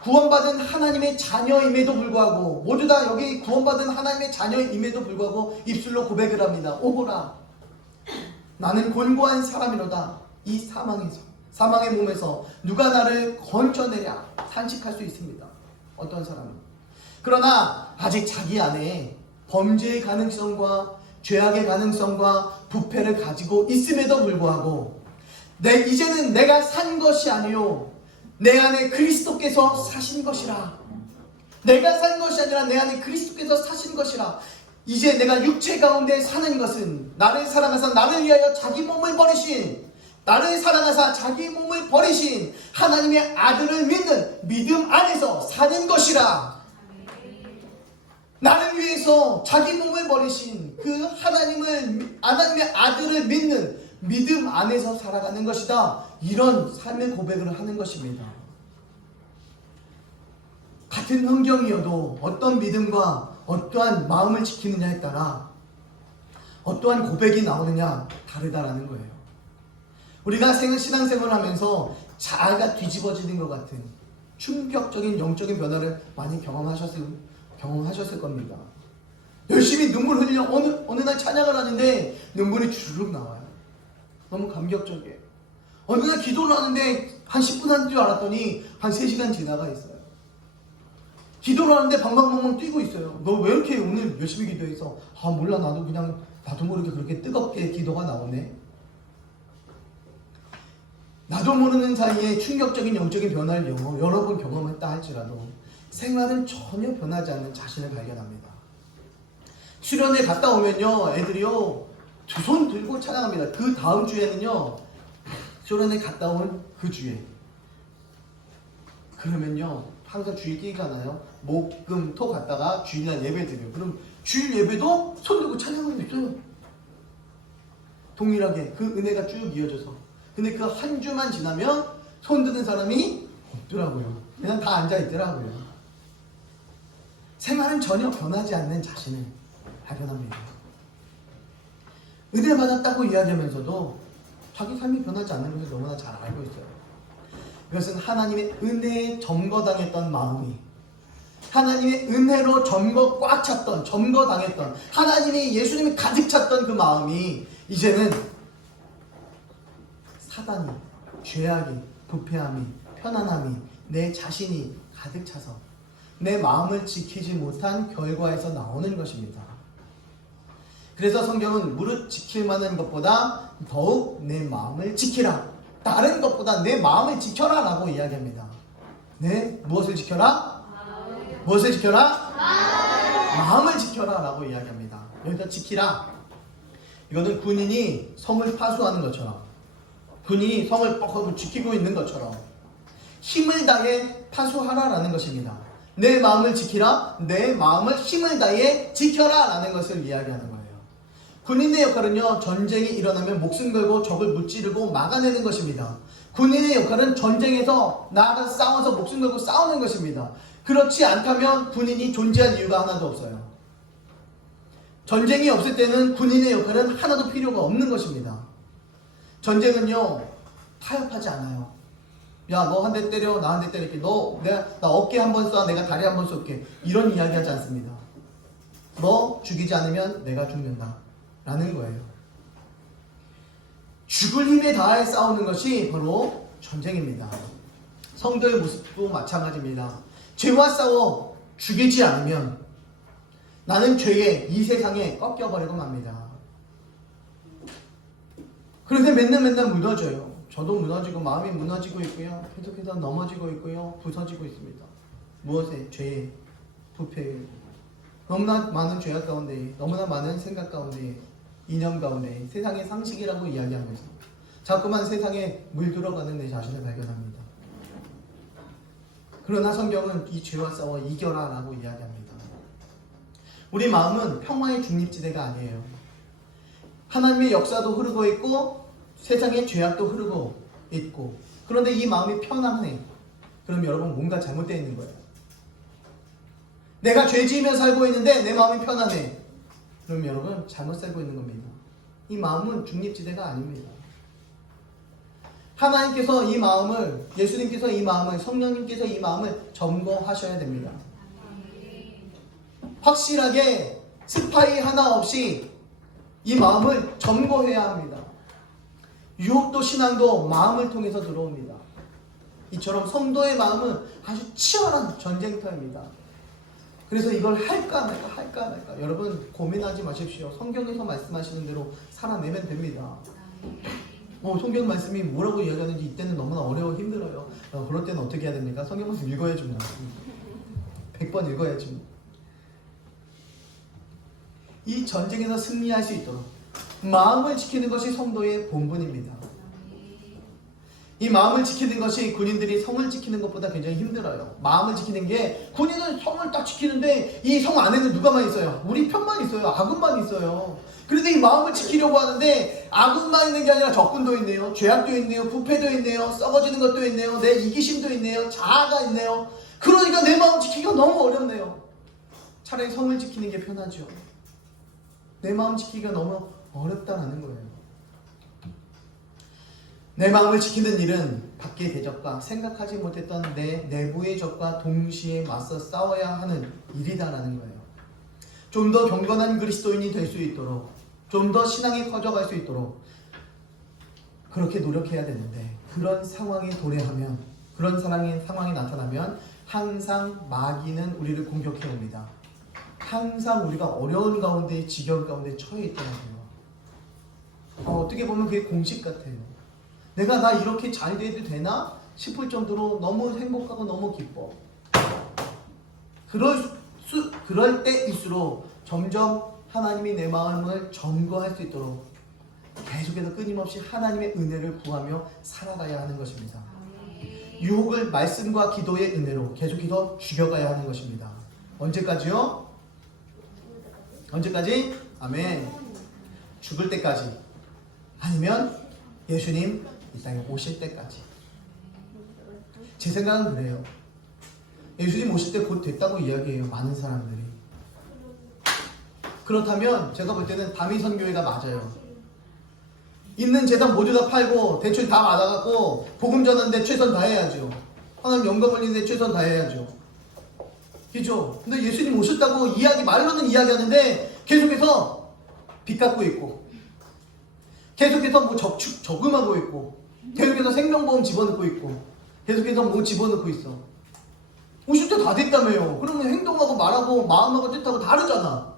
구원받은 하나님의 자녀임에도 불구하고, 모두 다 여기 구원받은 하나님의 자녀임에도 불구하고 입술로 고백을 합니다. 오호라, 나는 곤고한 사람이로다. 이 사망에서, 사망의 몸에서 누가 나를 건져내랴. 탄식할 수 있습니다. 어떤 사람은. 그러나 아직 자기 안에 범죄의 가능성과 죄악의 가능성과 부패를 가지고 있음에도 불구하고, 이제는 내가 산 것이 아니요 내 안에 그리스도께서 사신 것이라. 내가 산 것이 아니라 내 안에 그리스도께서 사신 것이라. 이제 내가 육체 가운데 사는 것은 나를 사랑하사 나를 위하여 자기 몸을 버리신, 나를 사랑하사 자기 몸을 버리신 하나님의 아들을 믿는 믿음 안에서 사는 것이라. 나를 위해서 자기 몸을 버리신 그 하나님의 아들을 믿는 믿음 안에서 살아가는 것이다. 이런 삶의 고백을 하는 것입니다. 같은 환경이어도 어떤 믿음과 어떠한 마음을 지키느냐에 따라 어떠한 고백이 나오느냐 다르다라는 거예요. 우리가 신앙생활을 하면서 자아가 뒤집어지는 것 같은 충격적인 영적인 변화를 많이 경험하셨을 겁니다. 열심히 눈물 흘려 어느 날 찬양을 하는데 눈물이 주르륵 나와요. 너무 감격적이에요. 어느 날 기도를 하는데 한 10분 한 줄 알았더니 한 3시간 지나가 있어요. 기도를 하는데 방방방방 뛰고 있어요. 너 왜 이렇게 오늘 열심히 기도해서? 몰라, 나도 모르게 그렇게 뜨겁게 기도가 나오네. 나도 모르는 사이에 충격적인 영적인 변화를 여러 번 경험했다 할지라도 생활은 전혀 변하지 않는 자신을 발견합니다. 수련회 갔다 오면요, 애들이요 2손 들고 찬양합니다. 그 다음 주에는요, 수련회 갔다 온 그 주에, 그러면요 항상 주일 끼잖아요. 목, 금, 토 갔다가 주일날 예배 드려요. 그럼 주일 예배도 손 들고 찬양하고 있어요. 동일하게 그 은혜가 쭉 이어져서. 근데 그 한 주만 지나면 손 드는 사람이 없더라고요. 그냥 다 앉아있더라고요. 생활은 전혀 변하지 않는 자신을 발견합니다. 은혜 받았다고 이야기하면서도 자기 삶이 변하지 않는 것을 너무나 잘 알고 있어요. 이것은 하나님의 은혜에 점거당했던 마음이, 하나님의 은혜로 꽉 찼던, 점거당했던, 예수님이 가득 찼던 그 마음이 이제는 사단이, 죄악이, 부패함이, 편안함이, 내 자신이 가득 차서 내 마음을 지키지 못한 결과에서 나오는 것입니다. 그래서 성경은 무릇 지킬 만한 것보다 더욱 내 마음을 지키라. 다른 것보다 내 마음을 지켜라 라고 이야기합니다. 네? 무엇을 지켜라? 무엇을 지켜라? 마음을 지켜라 라고 이야기합니다. 여기서 지키라. 이거는 군인이 성을 파수하는 것처럼, 군인이 성을 뻑뻑 지키고 있는 것처럼 힘을 다해 파수하라 라는 것입니다. 내 마음을 지키라. 내 마음을 힘을 다해 지켜라 라는 것을 이야기하는 거예요. 군인의 역할은요, 전쟁이 일어나면 목숨 걸고 적을 무찌르고 막아내는 것입니다. 군인의 역할은 전쟁에서 나아가 싸워서 목숨 걸고 싸우는 것입니다. 그렇지 않다면 군인이 존재할 이유가 하나도 없어요. 전쟁이 없을 때는 군인의 역할은 하나도 필요가 없는 것입니다. 전쟁은요, 타협하지 않아요. 야, 너 한 대 때려, 나 한 대 때릴게. 나 어깨 한 번 쏴, 내가 다리 한 번 쏠게. 이런 이야기 하지 않습니다. 너 죽이지 않으면 내가 죽는다 라는 거예요. 죽을 힘에 다해 싸우는 것이 바로 전쟁입니다. 성도의 모습도 마찬가지입니다. 죄와 싸워 죽이지 않으면 나는 죄에 이 세상에 꺾여버리고 맙니다. 그런데 맨날 무너져요. 저도 무너지고 마음이 무너지고 있고요. 계속해서 넘어지고 있고요. 부서지고 있습니다. 무엇에? 죄에, 부패에. 너무나 많은 죄악 가운데, 너무나 많은 생각 가운데, 이념 가운데, 세상의 상식이라고 이야기하면서 자꾸만 세상에 물들어가는 내 자신을 발견합니다. 그러나 성경은 이 죄와 싸워 이겨라 라고 이야기합니다. 우리 마음은 평화의 중립지대가 아니에요. 하나님의 역사도 흐르고 있고 세상의 죄악도 흐르고 있고, 그런데 이 마음이 편안해. 그럼 여러분 뭔가 잘못되어 있는 거예요. 내가 죄 지으며 살고 있는데 내 마음이 편안해. 그럼 여러분 잘못 살고 있는 겁니다. 이 마음은 중립지대가 아닙니다. 하나님께서 이 마음을, 예수님께서 이 마음을, 성령님께서 이 마음을 점거하셔야 됩니다. 확실하게 스파이 하나 없이 이 마음을 점거해야 합니다. 유혹도 신앙도 마음을 통해서 들어옵니다. 이처럼 성도의 마음은 아주 치열한 전쟁터입니다. 그래서 이걸 할까 말까 여러분 고민하지 마십시오. 성경에서 말씀하시는 대로 살아내면 됩니다. 성경 말씀이 뭐라고 이야기하는지 이때는 너무나 어려워 힘들어요. 그럴 때는 어떻게 해야 됩니까? 성경 말씀 읽어야죠. 100번 읽어야지. 이 전쟁에서 승리할 수 있도록 마음을 지키는 것이 성도의 본분입니다. 이 마음을 지키는 것이 군인들이 성을 지키는 것보다 굉장히 힘들어요. 마음을 지키는 게, 군인은 성을 딱 지키는데 이 성 안에는 누가만 있어요? 우리 편만 있어요. 아군만 있어요. 그런데 이 마음을 지키려고 하는데 아군만 있는 게 아니라 적군도 있네요. 죄악도 있네요. 부패도 있네요. 썩어지는 것도 있네요. 내 이기심도 있네요. 자아가 있네요. 그러니까 내 마음 지키기가 너무 어렵네요. 차라리 성을 지키는 게 편하죠. 내 마음 지키기가 너무 어렵다는 거예요. 내 마음을 지키는 일은 밖의 대적과 생각하지 못했던 내 내부의 적과 동시에 맞서 싸워야 하는 일이다라는 거예요. 좀 더 경건한 그리스도인이 될 수 있도록, 좀 더 신앙이 커져갈 수 있도록 그렇게 노력해야 되는데, 그런 상황에 도래하면, 그런 상황이 나타나면 항상 마귀는 우리를 공격해 옵니다. 항상 우리가 어려운 가운데, 지경 가운데 처해 있더라고요. 어떻게 보면 그게 공식 같아요. 내가 나 이렇게 잘 돼도 되나 싶을 정도로 너무 행복하고 너무 기뻐. 그럴 때일수록 점점 하나님이 내 마음을 점거할 수 있도록 계속해서 끊임없이 하나님의 은혜를 구하며 살아가야 하는 것입니다. 유혹을 말씀과 기도의 은혜로 계속해서 죽여가야 하는 것입니다. 언제까지요? 언제까지? 아멘. 죽을 때까지. 아니면 예수님 이 땅에 오실 때까지. 제 생각은 그래요. 예수님 오실 때 곧 됐다고 이야기해요. 많은 사람들이. 그렇다면 제가 볼 때는 다미선교회가 맞아요. 있는 재산 모두 다 팔고 대출 다 받아갖고 복음 전하는데 최선 다해야죠. 하나님 영광 올리는데 최선 다해야죠. 그죠? 근데 예수님 오셨다고 말로는 이야기하는데 계속해서 빚 갚고 있고, 계속해서 저금하고 있고, 계속해서 생명보험 집어넣고 있고, 계속해서 집어넣고 있어. 오실 때 다 됐다며요. 그러면 행동하고 말하고 마음하고 뜻하고 다르잖아.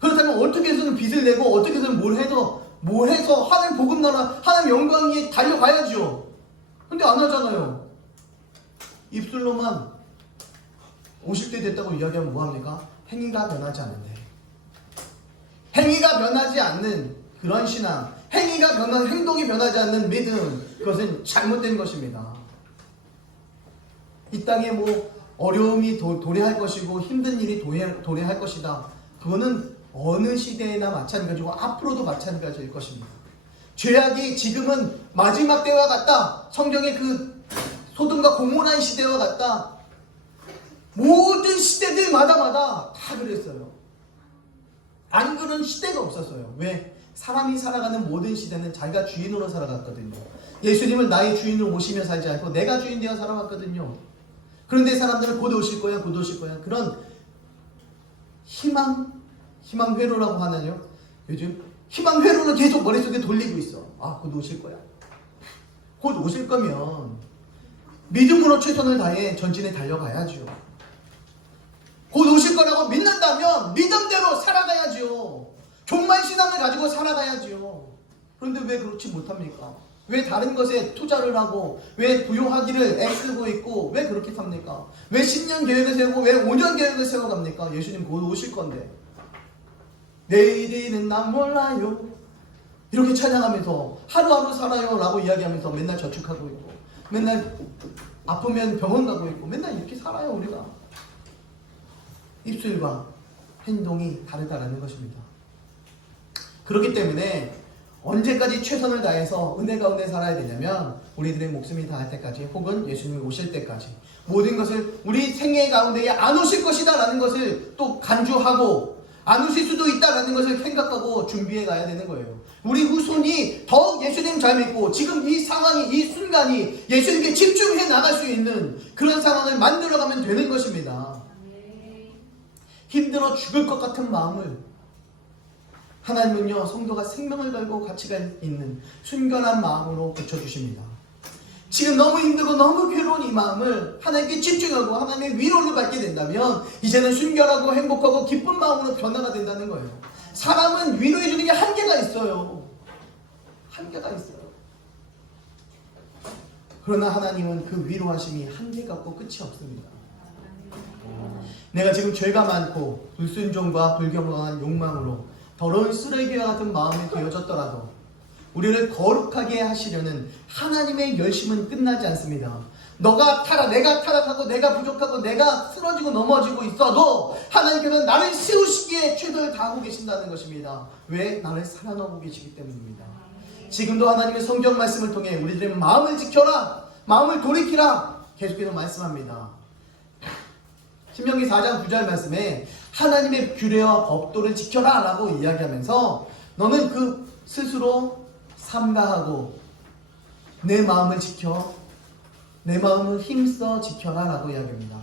그렇다면 사람이 어떻게 해서는 빚을 내고 어떻게 해서는 뭘 해서 하나님 복음 나라 하나님 영광에 달려가야죠. 근데 안 하잖아요. 입술로만 오실 때 됐다고 이야기하면 뭐합니까? 행위가 변하지 않는데, 행위가 변하지 않는 그런 신앙, 행동이 변하지 않는 믿음, 그것은 잘못된 것입니다. 이 땅에 뭐 어려움이 도래할 것이고 힘든 일이 도래할 것이다. 그거는 어느 시대에나 마찬가지고 앞으로도 마찬가지일 것입니다. 죄악이 지금은 마지막 때와 같다. 성경의 그 소돔과 고모라의 시대와 같다. 모든 시대들마다 다 그랬어요. 안 그런 시대가 없었어요. 왜? 사람이 살아가는 모든 시대는 자기가 주인으로 살아갔거든요. 예수님은 나의 주인으로 모시며 살지 않고 내가 주인 되어 살아왔거든요. 그런데 사람들은 곧 오실 거야. 그런 희망 회로라고 하나요? 요즘 희망 회로를 계속 머릿속에 돌리고 있어. 아, 곧 오실 거야. 곧 오실 거면 믿음으로 최선을 다해 전진에 달려가야죠. 곧 오실 거라고 믿는다면 믿음대로 살아가야죠. 종말 신앙을 가지고 살아가야죠. 그런데 왜 그렇지 못합니까? 왜 다른 것에 투자를 하고, 왜 부유하기를 애쓰고 있고, 왜 그렇게 삽니까? 왜 10년 계획을 세우고, 왜 5년 계획을 세워갑니까? 예수님 곧 오실 건데. 내일이는 난 몰라요. 이렇게 찬양하면서 하루하루 살아요 라고 이야기하면서 맨날 저축하고 있고, 맨날 아프면 병원 가고 있고, 맨날 이렇게 살아요 우리가. 입술과 행동이 다르다라는 것입니다. 그렇기 때문에 언제까지 최선을 다해서 은혜 가운데 살아야 되냐면 우리들의 목숨이 다할 때까지, 혹은 예수님이 오실 때까지 모든 것을 우리 생애 가운데에 안 오실 것이다 라는 것을 또 간주하고, 안 오실 수도 있다라는 것을 생각하고 준비해 가야 되는 거예요. 우리 후손이 더욱 예수님 잘 믿고 지금 이 상황이, 이 순간이 예수님께 집중해 나갈 수 있는 그런 상황을 만들어가면 되는 것입니다. 힘들어 죽을 것 같은 마음을 하나님은요, 성도가 생명을 걸고 가치가 있는 순결한 마음으로 고쳐주십니다. 지금 너무 힘들고 너무 괴로운 이 마음을 하나님께 집중하고 하나님의 위로를 받게 된다면 이제는 순결하고 행복하고 기쁜 마음으로 변화가 된다는 거예요. 사람은 위로해 주는 게 한계가 있어요. 한계가 있어요. 그러나 하나님은 그 위로하심이 한계가 없고 끝이 없습니다. 내가 지금 죄가 많고 불순종과 불경한 욕망으로 더러운 쓰레기와 같은 마음이 되어졌더라도 우리를 거룩하게 하시려는 하나님의 열심은 끝나지 않습니다. 내가 타락하고 내가 부족하고 내가 쓰러지고 넘어지고 있어도 하나님께서는 나를 세우시기에 최선을 다하고 계신다는 것입니다. 왜? 나를 사랑하고 계시기 때문입니다. 지금도 하나님의 성경 말씀을 통해 우리들의 마음을 지켜라, 마음을 돌이키라 계속해서 말씀합니다. 신명기 4장 9절 말씀에 하나님의 규례와 법도를 지켜라 라고 이야기하면서 너는 그 스스로 삼가하고 내 마음을 지켜, 내 마음을 힘써 지켜라 라고 이야기합니다.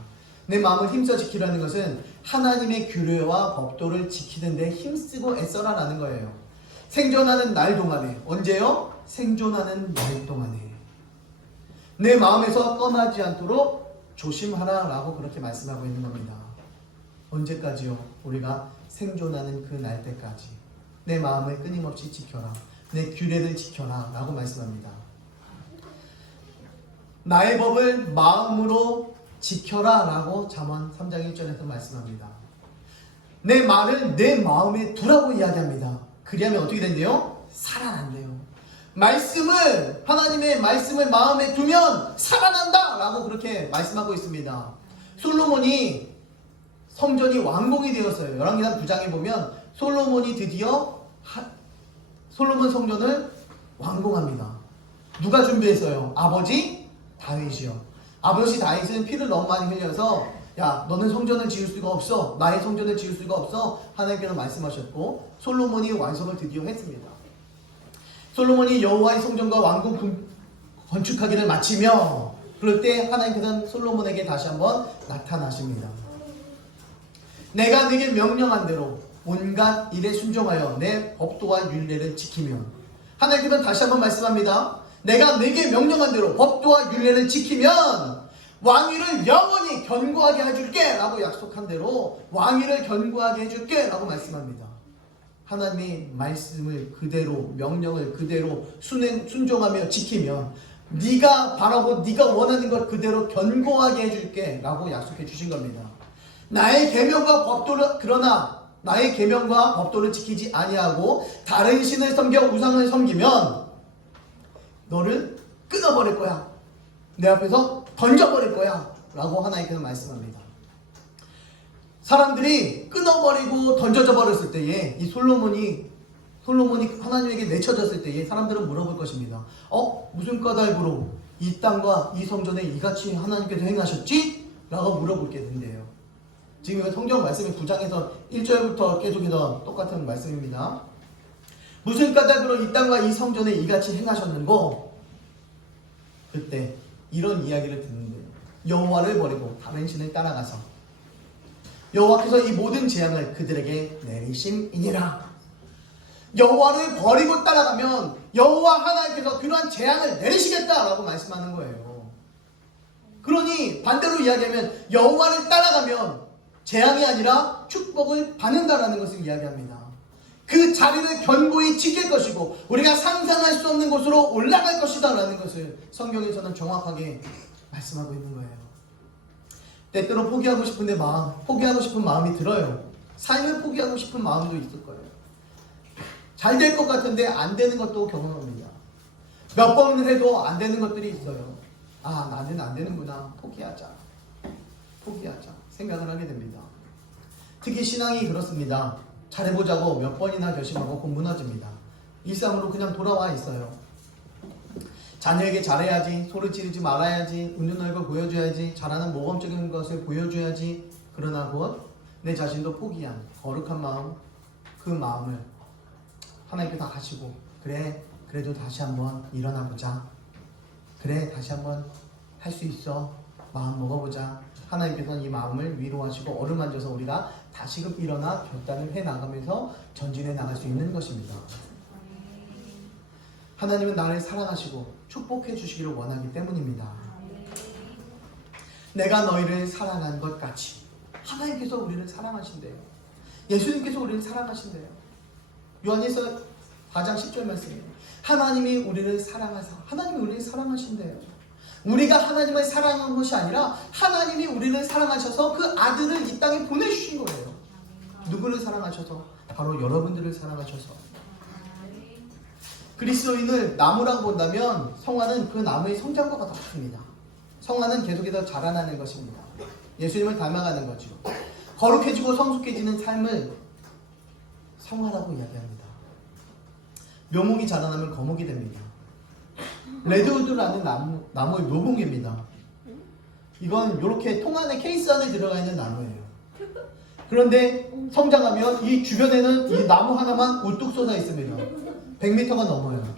내 마음을 힘써 지키라는 것은 하나님의 규례와 법도를 지키는 데 힘쓰고 애써라 라는 거예요. 생존하는 날 동안에. 언제요? 생존하는 날 동안에 내 마음에서 떠나지 않도록 조심하라 라고 그렇게 말씀하고 있는 겁니다. 언제까지요? 우리가 생존하는 그 날 때까지 내 마음을 끊임없이 지켜라, 내 규례를 지켜라 라고 말씀합니다. 나의 법을 마음으로 지켜라 라고 잠언 3장 1절에서 말씀합니다. 내 말을 내 마음에 두라고 이야기합니다. 그리하면 어떻게 된대요? 살아난대요. 하나님의 말씀을 마음에 두면 살아난다 라고 그렇게 말씀하고 있습니다. 솔로몬이 성전이 완공이 되었어요. 열왕기상 9장에 보면 솔로몬이 드디어 솔로몬 성전을 완공합니다. 누가 준비했어요? 아버지 다윗이요. 아버지 다윗은 피를 너무 많이 흘려서 야, 너는 성전을 지을 수가 없어, 나의 성전을 지을 수가 없어 하나님께서 말씀하셨고 솔로몬이 완성을 드디어 했습니다. 솔로몬이 여호와의 성전과 왕궁 건축하기를 마치며 그럴 때 하나님께서는 솔로몬에게 다시 한번 나타나십니다. 내가 네게 명령한 대로 온갖 일에 순종하여 내 법도와 율례를 지키며, 하나님께서는 다시 한번 말씀합니다. 내가 네게 명령한 대로 법도와 율례를 지키면 왕위를 영원히 견고하게 해줄게 라고 약속한 대로 왕위를 견고하게 해줄게 라고 말씀합니다. 하나님의 말씀을 그대로 명령을 그대로 순종하며 지키면 네가 바라고 네가 원하는 것 그대로 견고하게 해줄게 라고 약속해 주신 겁니다. 나의 계명과 법도를 그러나 나의 계명과 법도를 지키지 아니하고 다른 신을 섬겨 우상을 섬기면 너를 끊어버릴 거야. 내 앞에서 던져버릴 거야 라고 하나님께서 말씀합니다. 사람들이 끊어버리고 던져져 버렸을 때에 이 솔로몬이 하나님에게 내쳐졌을 때에 사람들은 물어볼 것입니다. 무슨 까닭으로 이 땅과 이 성전에 이같이 하나님께서 행하셨지? 라고 물어볼 게 된대요. 지금 성경 말씀이 9장에서 1절부터 계속해서 똑같은 말씀입니다. 무슨 까닭으로 이 땅과 이 성전에 이같이 행하셨는고? 그때 이런 이야기를 듣는데요. 여호와를 버리고 다른 신을 따라가서 여호와께서 이 모든 재앙을 그들에게 내리심이니라. 여호와를 버리고 따라가면 여호와 하나님께서 그러한 재앙을 내리시겠다라고 말씀하는 거예요. 그러니 반대로 이야기하면 여호와를 따라가면 재앙이 아니라 축복을 받는다라는 것을 이야기합니다. 그 자리를 견고히 지킬 것이고 우리가 상상할 수 없는 곳으로 올라갈 것이다 라는 것을 성경에서는 정확하게 말씀하고 있는 거예요. 때때로 포기하고 싶은 마음이 들어요. 삶을 포기하고 싶은 마음도 있을 거예요. 잘 될 것 같은데 안 되는 것도 경험합니다. 몇 번을 해도 안 되는 것들이 있어요. 나는 안 되는구나. 포기하자 생각을 하게 됩니다. 특히 신앙이 그렇습니다. 잘해보자고 몇 번이나 결심하고 곧 무너집니다. 일상으로 그냥 돌아와 있어요. 자녀에게 잘해야지, 소리 지르지 말아야지, 웃는 얼굴 보여줘야지, 잘하는 모범적인 것을 보여줘야지. 그러나 곧 내 자신도 포기한 거룩한 마음, 그 마음을 하나님께서 하시고 그래도 다시 한번 일어나보자. 다시 한번 할 수 있어. 마음 먹어보자. 하나님께서는 이 마음을 위로하시고 어루만져서 우리가 다시금 일어나 결단을 해나가면서 전진해 나갈 수 있는 것입니다. 하나님은 나를 사랑하시고 축복해 주시기를 원하기 때문입니다. 내가 너희를 사랑한 것 같이 하나님께서 우리를 사랑하신대요. 예수님께서 우리를 사랑하신대요. 요한일서 4장 10절 말씀이에요. 하나님이 우리를 사랑하신대요. 우리가 하나님을 사랑한 것이 아니라 하나님이 우리를 사랑하셔서 그 아들을 이 땅에 보내주신 거예요. 누구를 사랑하셔서? 바로 여러분들을 사랑하셔서. 그리스도인을 나무라고 본다면 성화는 그 나무의 성장과 같습니다. 성화는 계속해서 자라나는 것입니다. 예수님을 닮아가는 거죠. 거룩해지고 성숙해지는 삶을 성화라고 이야기합니다. 묘목이 자라나면 거목이 됩니다. 레드우드라는 나무의 묘목입니다. 이건 이렇게 통 안에 케이스 안에 들어가 있는 나무예요. 그런데 성장하면 이 주변에는 이 나무 하나만 우뚝 솟아 있습니다. 100m가 넘어요.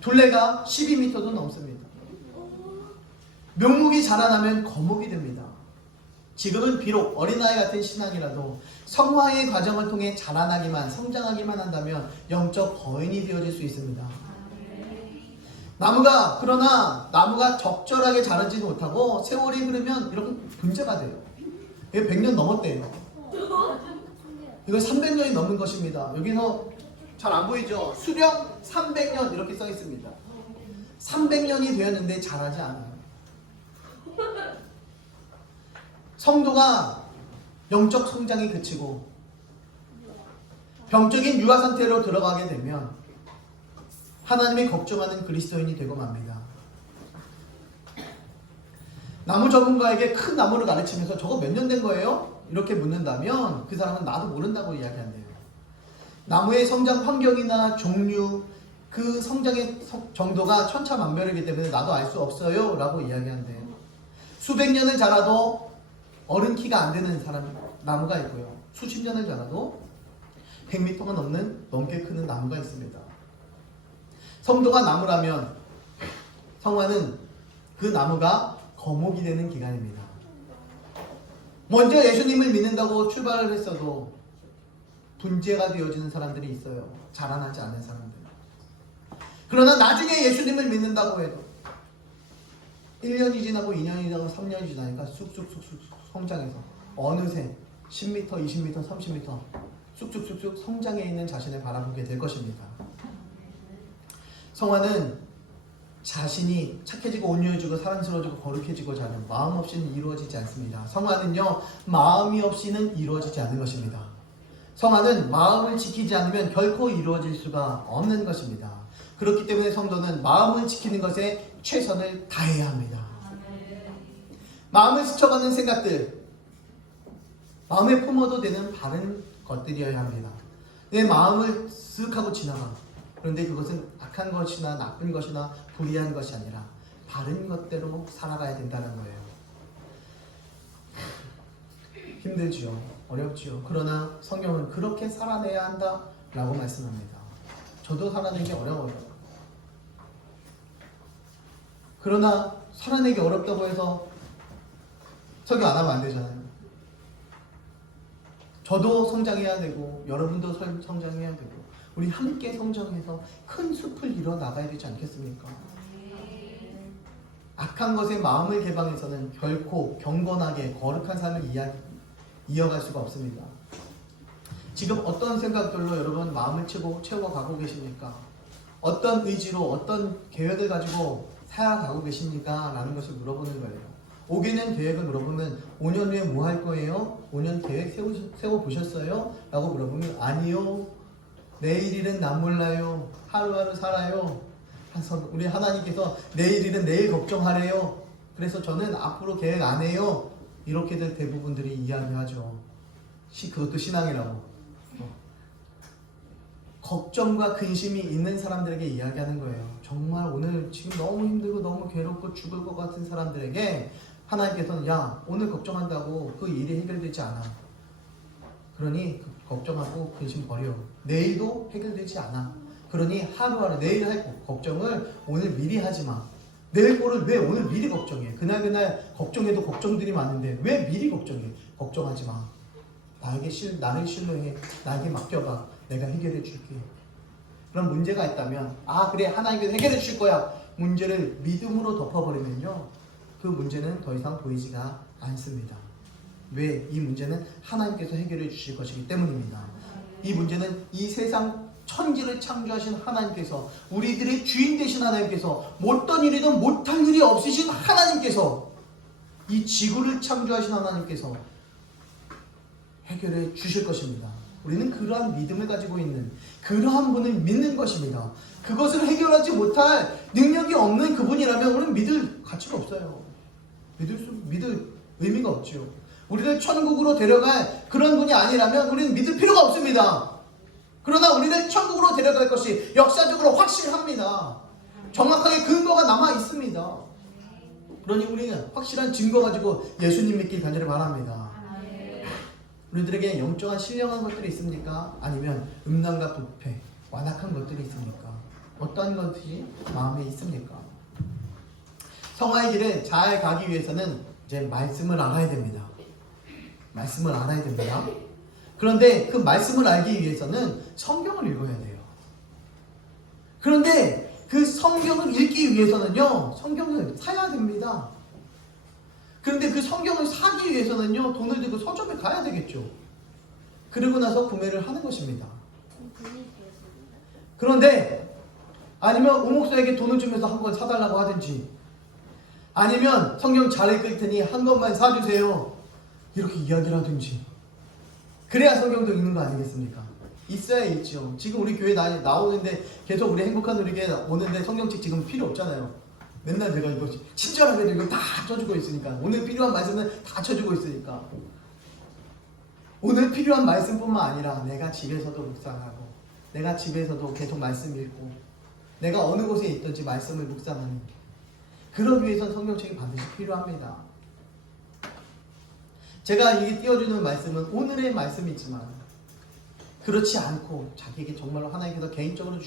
둘레가 12m도 넘습니다. 묘목이 자라나면 거목이 됩니다. 지금은 비록 어린아이 같은 신앙이라도 성화의 과정을 통해 자라나기만, 성장하기만 한다면 영적 거인이 되어질 수 있습니다. 그러나 나무가 적절하게 자라지 못하고 세월이 흐르면 이렇게 분재가 돼요. 이게 100년 넘었대요. 이거 300년이 넘은 것입니다. 여기서 잘 안 보이죠? 수령 300년 이렇게 써 있습니다. 300년이 되었는데 자라지 않아요. 성도가 영적 성장이 그치고 병적인 유아 상태로 들어가게 되면 하나님이 걱정하는 그리스도인이 되고 맙니다. 나무 전문가에게 큰 나무를 가르치면서 저거 몇 년 된 거예요? 이렇게 묻는다면 그 사람은 나도 모른다고 이야기한대요. 나무의 성장 환경이나 종류, 그 성장의 정도가 천차만별이기 때문에 나도 알 수 없어요 라고 이야기한대요. 수백 년을 자라도 어른 키가 안 되는 나무가 있고요. 수십 년을 자라도 100m가 넘게 크는 나무가 있습니다. 성도가 나무라면 성화는 그 나무가 거목이 되는 기간입니다. 먼저 예수님을 믿는다고 출발을 했어도 분재가 되어지는 사람들이 있어요. 자라나지 않는 사람들. 그러나 나중에 예수님을 믿는다고 해도 1년이 지나고 2년이 지나고 3년이 지나니까 쑥쑥 성장해서 어느새 10m, 20m, 30m 쑥쑥쑥쑥 성장해 있는 자신을 바라보게 될 것입니다. 성화는 자신이 착해지고 온유해지고 사랑스러워지고 거룩해지고자 하는 마음 없이는 이루어지지 않습니다. 성화는요, 마음이 없이는 이루어지지 않는 것입니다. 성화는 마음을 지키지 않으면 결코 이루어질 수가 없는 것입니다. 그렇기 때문에 성도는 마음을 지키는 것에 최선을 다해야 합니다. 마음을 스쳐가는 생각들, 마음에 품어도 되는 바른 것들이어야 합니다. 내 마음을 쓱 하고 지나가. 그런데 그것은 악한 것이나 나쁜 것이나 불의한 것이 아니라 바른 것대로 살아가야 된다는 거예요. 힘들지요. 어렵지요. 그러나 성경은 그렇게 살아내야 한다라고 말씀합니다. 저도 살아내기 어려워요. 그러나 살아내기 어렵다고 해서 설교 안 하면 안 되잖아요. 저도 성장해야 되고 여러분도 성장해야 되고 우리 함께 성장해서 큰 숲을 이뤄 나가야 되지 않겠습니까? 악한 것에 마음을 개방해서는 결코 경건하게 거룩한 삶을 이어갈 수가 없습니다. 지금 어떤 생각들로 여러분 마음을 채워가고 계십니까? 어떤 의지로 어떤 계획을 가지고 살아가고 계십니까? 라는 것을 물어보는 거예요. 5개년 계획을 물어보면 5년 후에 뭐 할 거예요? 5년 계획 세워보셨어요? 라고 물어보면 아니요. 내일 일은 난 몰라요. 하루하루 살아요. 그래서 우리 하나님께서 내일 일은 내일 걱정하래요. 그래서 저는 앞으로 계획 안 해요. 이렇게들 대부분들이 이야기하죠. 그것도 신앙이라고. 걱정과 근심이 있는 사람들에게 이야기하는 거예요. 정말 오늘 지금 너무 힘들고 너무 괴롭고 죽을 것 같은 사람들에게 하나님께서는 야, 오늘 걱정한다고 그 일이 해결되지 않아. 그러니 걱정하고 근심 버려. 내일도 해결되지 않아. 그러니 하루하루 내일 할 걱정을 오늘 미리 하지 마. 내일 거를 왜 오늘 미리 걱정해? 그날 걱정해도 걱정들이 많은데 왜 미리 걱정해? 걱정하지 마. 나를 신뢰해. 나에게 맡겨봐. 내가 해결해 줄게. 그런 문제가 있다면 그래 하나님께서 해결해 주실 거야. 문제를 믿음으로 덮어버리면요. 그 문제는 더 이상 보이지가 않습니다. 왜? 이 문제는 하나님께서 해결해 주실 것이기 때문입니다. 이 문제는 이 세상 천지를 창조하신 하나님께서 우리들의 주인 되신 하나님께서 어떤 일이든 못할 일이 없으신 하나님께서 이 지구를 창조하신 하나님께서 해결해 주실 것입니다. 우리는 그러한 믿음을 가지고 있는 그러한 분을 믿는 것입니다. 그것을 해결하지 못할 능력이 없는 그분이라면 우리는 믿을 가치가 없어요. 믿을 의미가 없죠. 우리를 천국으로 데려갈 그런 분이 아니라면 우리는 믿을 필요가 없습니다. 그러나 우리를 천국으로 데려갈 것이 역사적으로 확실합니다. 정확하게 근거가 남아 있습니다. 그러니 우리는 확실한 증거 가지고 예수님 믿길 간절히 바랍니다. 우리들에게 영적인 신령한 것들이 있습니까? 아니면 음란과 부패, 완악한 것들이 있습니까? 어떠한 것이 마음에 있습니까? 성화의 길을 잘 가기 위해서는 이제 말씀을 알아야 됩니다. 말씀을 알아야 됩니다. 그런데 그 말씀을 알기 위해서는 성경을 읽어야 돼요. 그런데 그 성경을 읽기 위해서는요, 성경을 사야 됩니다. 그런데 그 성경을 사기 위해서는요, 돈을 들고 서점에 가야 되겠죠. 그러고 나서 구매를 하는 것입니다. 그런데 아니면 우목사에게 돈을 주면서 한 권 사달라고 하든지, 아니면 성경 잘 읽을 테니 한 권만 사주세요, 이렇게 이야기를 하든지, 그래야 성경도 읽는 거 아니겠습니까? 있어야 있죠. 지금 우리 교회 나오는데 계속 우리 행복한 우리에게 오는데 성경책 지금 필요 없잖아요. 맨날 제가 이거 친절하게 이거 다 쳐주고 있으니까, 오늘 필요한 말씀은 다 쳐주고 있으니까, 오늘 필요한 말씀뿐만 아니라 내가 집에서도 묵상하고 내가 집에서도 계속 말씀 읽고 내가 어느 곳에 있든지 말씀을 묵상하는, 그러기 위해서는 성경책이 반드시 필요합니다. 제가 이게 띄워주는 말씀은 오늘의 말씀이지만 그렇지 않고 자기에게 정말로 하나님께서 개인적으로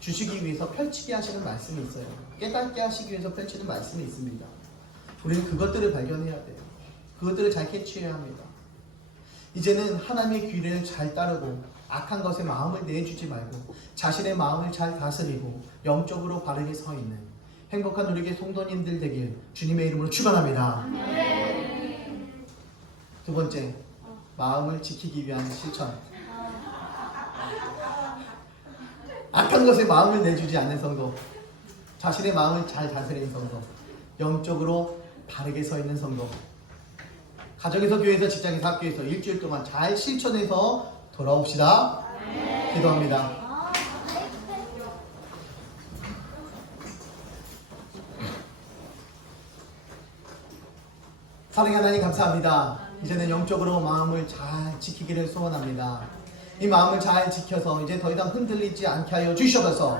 주시기 위해서 펼치게 하시는 말씀이 있어요. 깨닫게 하시기 위해서 펼치는 말씀이 있습니다. 우리는 그것들을 발견해야 돼요. 그것들을 잘 캐치해야 합니다. 이제는 하나님의 규례를 잘 따르고 악한 것에 마음을 내주지 말고 자신의 마음을 잘 다스리고 영적으로 바르게 서 있는 행복한 우리에게 성도님들 되길 주님의 이름으로 축원합니다. 두 번째, 마음을 지키기 위한 실천. 악한 것에 마음을 내주지 않는 성도, 자신의 마음을 잘 다스리는 성도, 영적으로 바르게 서 있는 성도, 가정에서, 교회에서, 직장에서, 학교에서 일주일 동안 잘 실천해서 돌아옵시다. 기도합니다. 사랑의 하나님 감사합니다. 이제는 영적으로 마음을 잘 지키기를 소원합니다. 이 마음을 잘 지켜서 이제 더 이상 흔들리지 않게 하여 주시옵소서.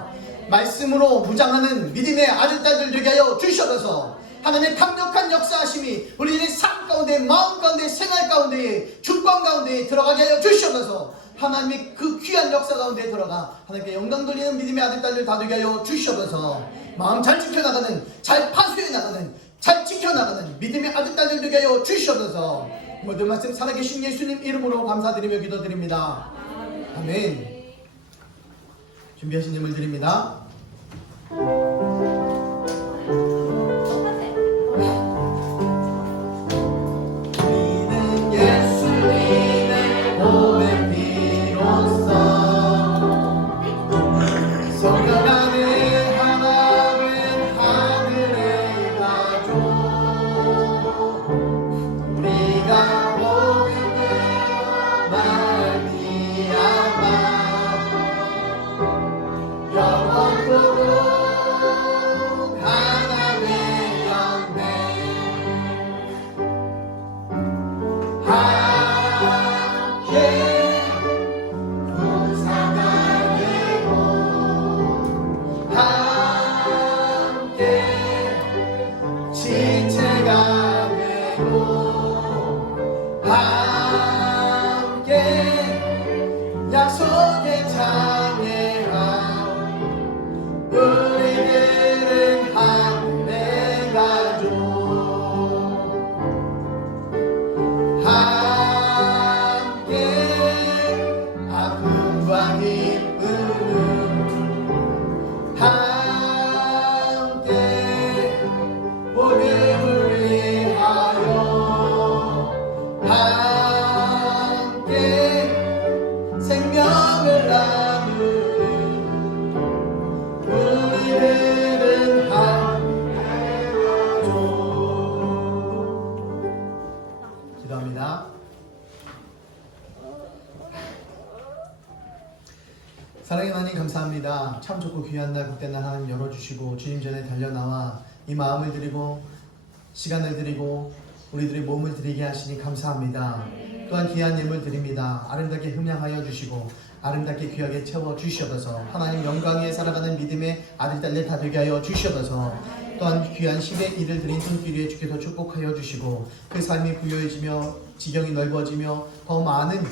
말씀으로 무장하는 믿음의 아들 딸들 되게 하여 주시옵소서. 하나님의 강력한 역사하심이 우리의 삶 가운데, 마음 가운데, 생활 가운데, 주권 가운데 들어가게 하여 주시옵소서. 하나님의 그 귀한 역사 가운데 들어가 하나님께 영광 돌리는 믿음의 아들 딸들 다 되게 하여 주시옵소서. 마음 잘 지켜나가는, 잘 파수해 나가는, 잘 지켜나가는 믿음의 아들 딸들 되게 하여 주시옵소서. 모든 말씀 살아계신 예수님 이름으로 감사드리며 기도드립니다. 아멘. 준비하신 예물 드립니다. 우리는 예수님의 보혈 피로써 성령 안에 하나 된 하늘의 가족, 우리가 복음으로 말미암아 영원토록 하나의 영광 함께 부상하게 되고 함께 지체가 되고 함께 약속의 장애함 우리들은 함께 가족 함께 아픔과 기쁨 함께 복음을 위하여 함께 생명을 나누는 우리들은 함께 가족. 기도합니다. 사랑의 하나님 감사합니다. 참 좋고 귀한 날, 복된 날 하나님 열어주시고 주님 전에 달려나와 이 마음을 드리고 시간을 드리고 우리들의 몸을 드리게 하시니 감사합니다. 또한 귀한 예물 드립니다. 아름답게 흠양하여 주시고 아름답게 귀하게 채워 주시옵소서. 하나님 영광에 살아가는 믿음의 아들 딸들 다 되게 하여 주시옵소서. 또한 귀한 10의 일을 드린 손길 위에 주께서 축복하여 주시고 그 삶이 부유해지며 지경이 넓어지며 더 많은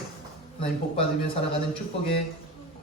하나님 복받으며 살아가는 축복의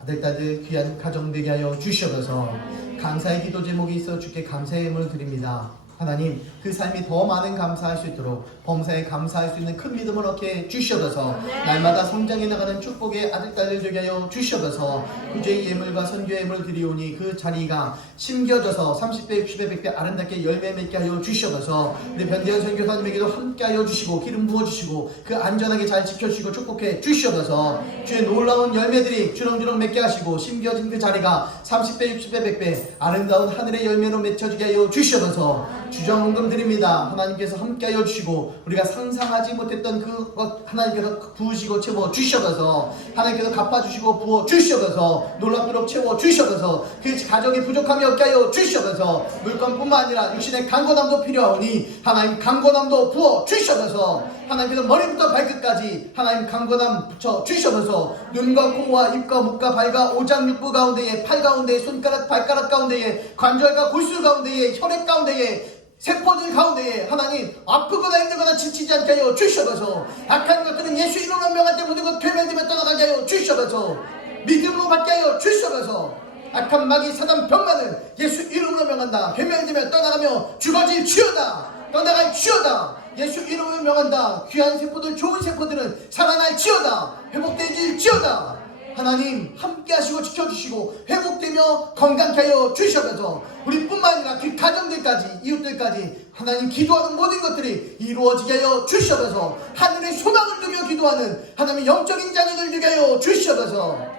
아들 딸들 귀한 가정 되게 하여 주시옵소서. 감사의 기도 제목이 있어 주께 감사의 예물을 드립니다. 하나님 그 삶이 더 많은 감사할 수 있도록 범사에 감사할 수 있는 큰 믿음을 얻게 주시옵소서. 날마다 성장해 나가는 축복의 아들 딸들 되게 하여 주시옵소서. 구제의 예물과 선교의 예물을 드리오니 그 자리가 심겨져서 30배, 60배, 100배 아름답게 열매 맺게 하여 주시옵소서. 우리 변대현 선교사님에게도 함께 하여 주시고 기름 부어주시고 그 안전하게 잘 지켜주시고 축복해 주시옵소서. 주의 놀라운 열매들이 주렁주렁 맺게 하시고 심겨진 그 자리가 30배, 60배, 100배 아름다운 하늘의 열매로 맺혀지게 하여 주시옵소서. 주정헌금 드립니다. 하나님께서 함께하여 주시고 우리가 상상하지 못했던 그것 하나님께서 부으시고 채워 주시옵소서. 하나님께서 갚아주시고 부어 주시옵소서. 놀랍도록 채워 주시옵소서. 그 가정이 부족함이 없게 하여 주시옵소서. 물건뿐만 아니라 육신의 강건함도 필요하오니 하나님 강건함도 부어 주시옵소서. 하나님께서 머리부터 발끝까지 하나님 강건함 붙여 주시옵소서. 눈과 코와 입과 목과 발과 오장육부 가운데에 팔 가운데에 손가락 발가락 가운데에 관절과 골수 가운데에 혈액 가운데에 세포들 가운데에 하나님 아프거나 힘들거나 지치지 않게 하여 주시옵소서. 악한 것들은 예수 이름으로 명할 때 모든 것 괴멸되며 떠나가게 하여 주시옵소서. 믿음으로 받게 하여 주시옵소서. 악한 마귀 사단 병만은 예수 이름으로 명한다. 괴멸되며 떠나가며 죽어질 지어다. 떠나갈 지어다. 예수 이름으로 명한다. 귀한 세포들 좋은 세포들은 살아날 지어다. 회복되질 지어다. 하나님 함께 하시고 지켜주시고 회복되며 건강케 하여 주시옵소서. 우리뿐만 아니라 그 가정들까지 이웃들까지 하나님 기도하는 모든 것들이 이루어지게 하여 주시옵소서. 하늘의 소망을 두며 기도하는 하나님의 영적인 자녀들 되게 하여 주시옵소서.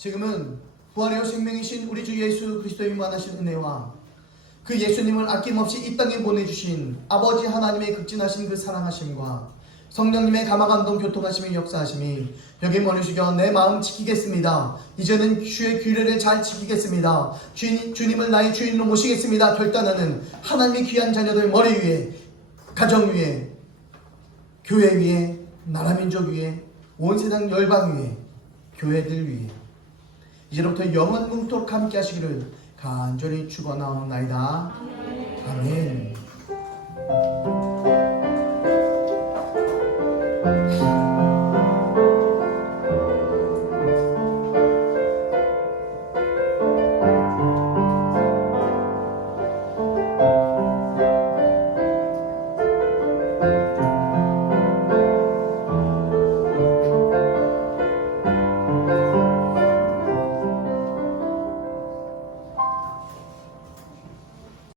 지금은 부활의 생명이신 우리 주 예수 그리스도의 무한하신 은혜와 그 예수님을 아낌없이 이 땅에 보내주신 아버지 하나님의 극진하신 그 사랑하심과 성령님의 감화감동 교통하심의 역사하심이 여기 머리숙여 내 마음 지키겠습니다. 이제는 주의 규례를 잘 지키겠습니다. 주님을 나의 주인으로 모시겠습니다. 결단하는 하나님의 귀한 자녀들 머리 위에, 가정 위에, 교회 위에, 나라 민족 위에, 온 세상 열방 위에, 교회들 위에 이제부터 영원 뭉토록 함께 하시기를 간절히 축원하옵나이다. 아멘.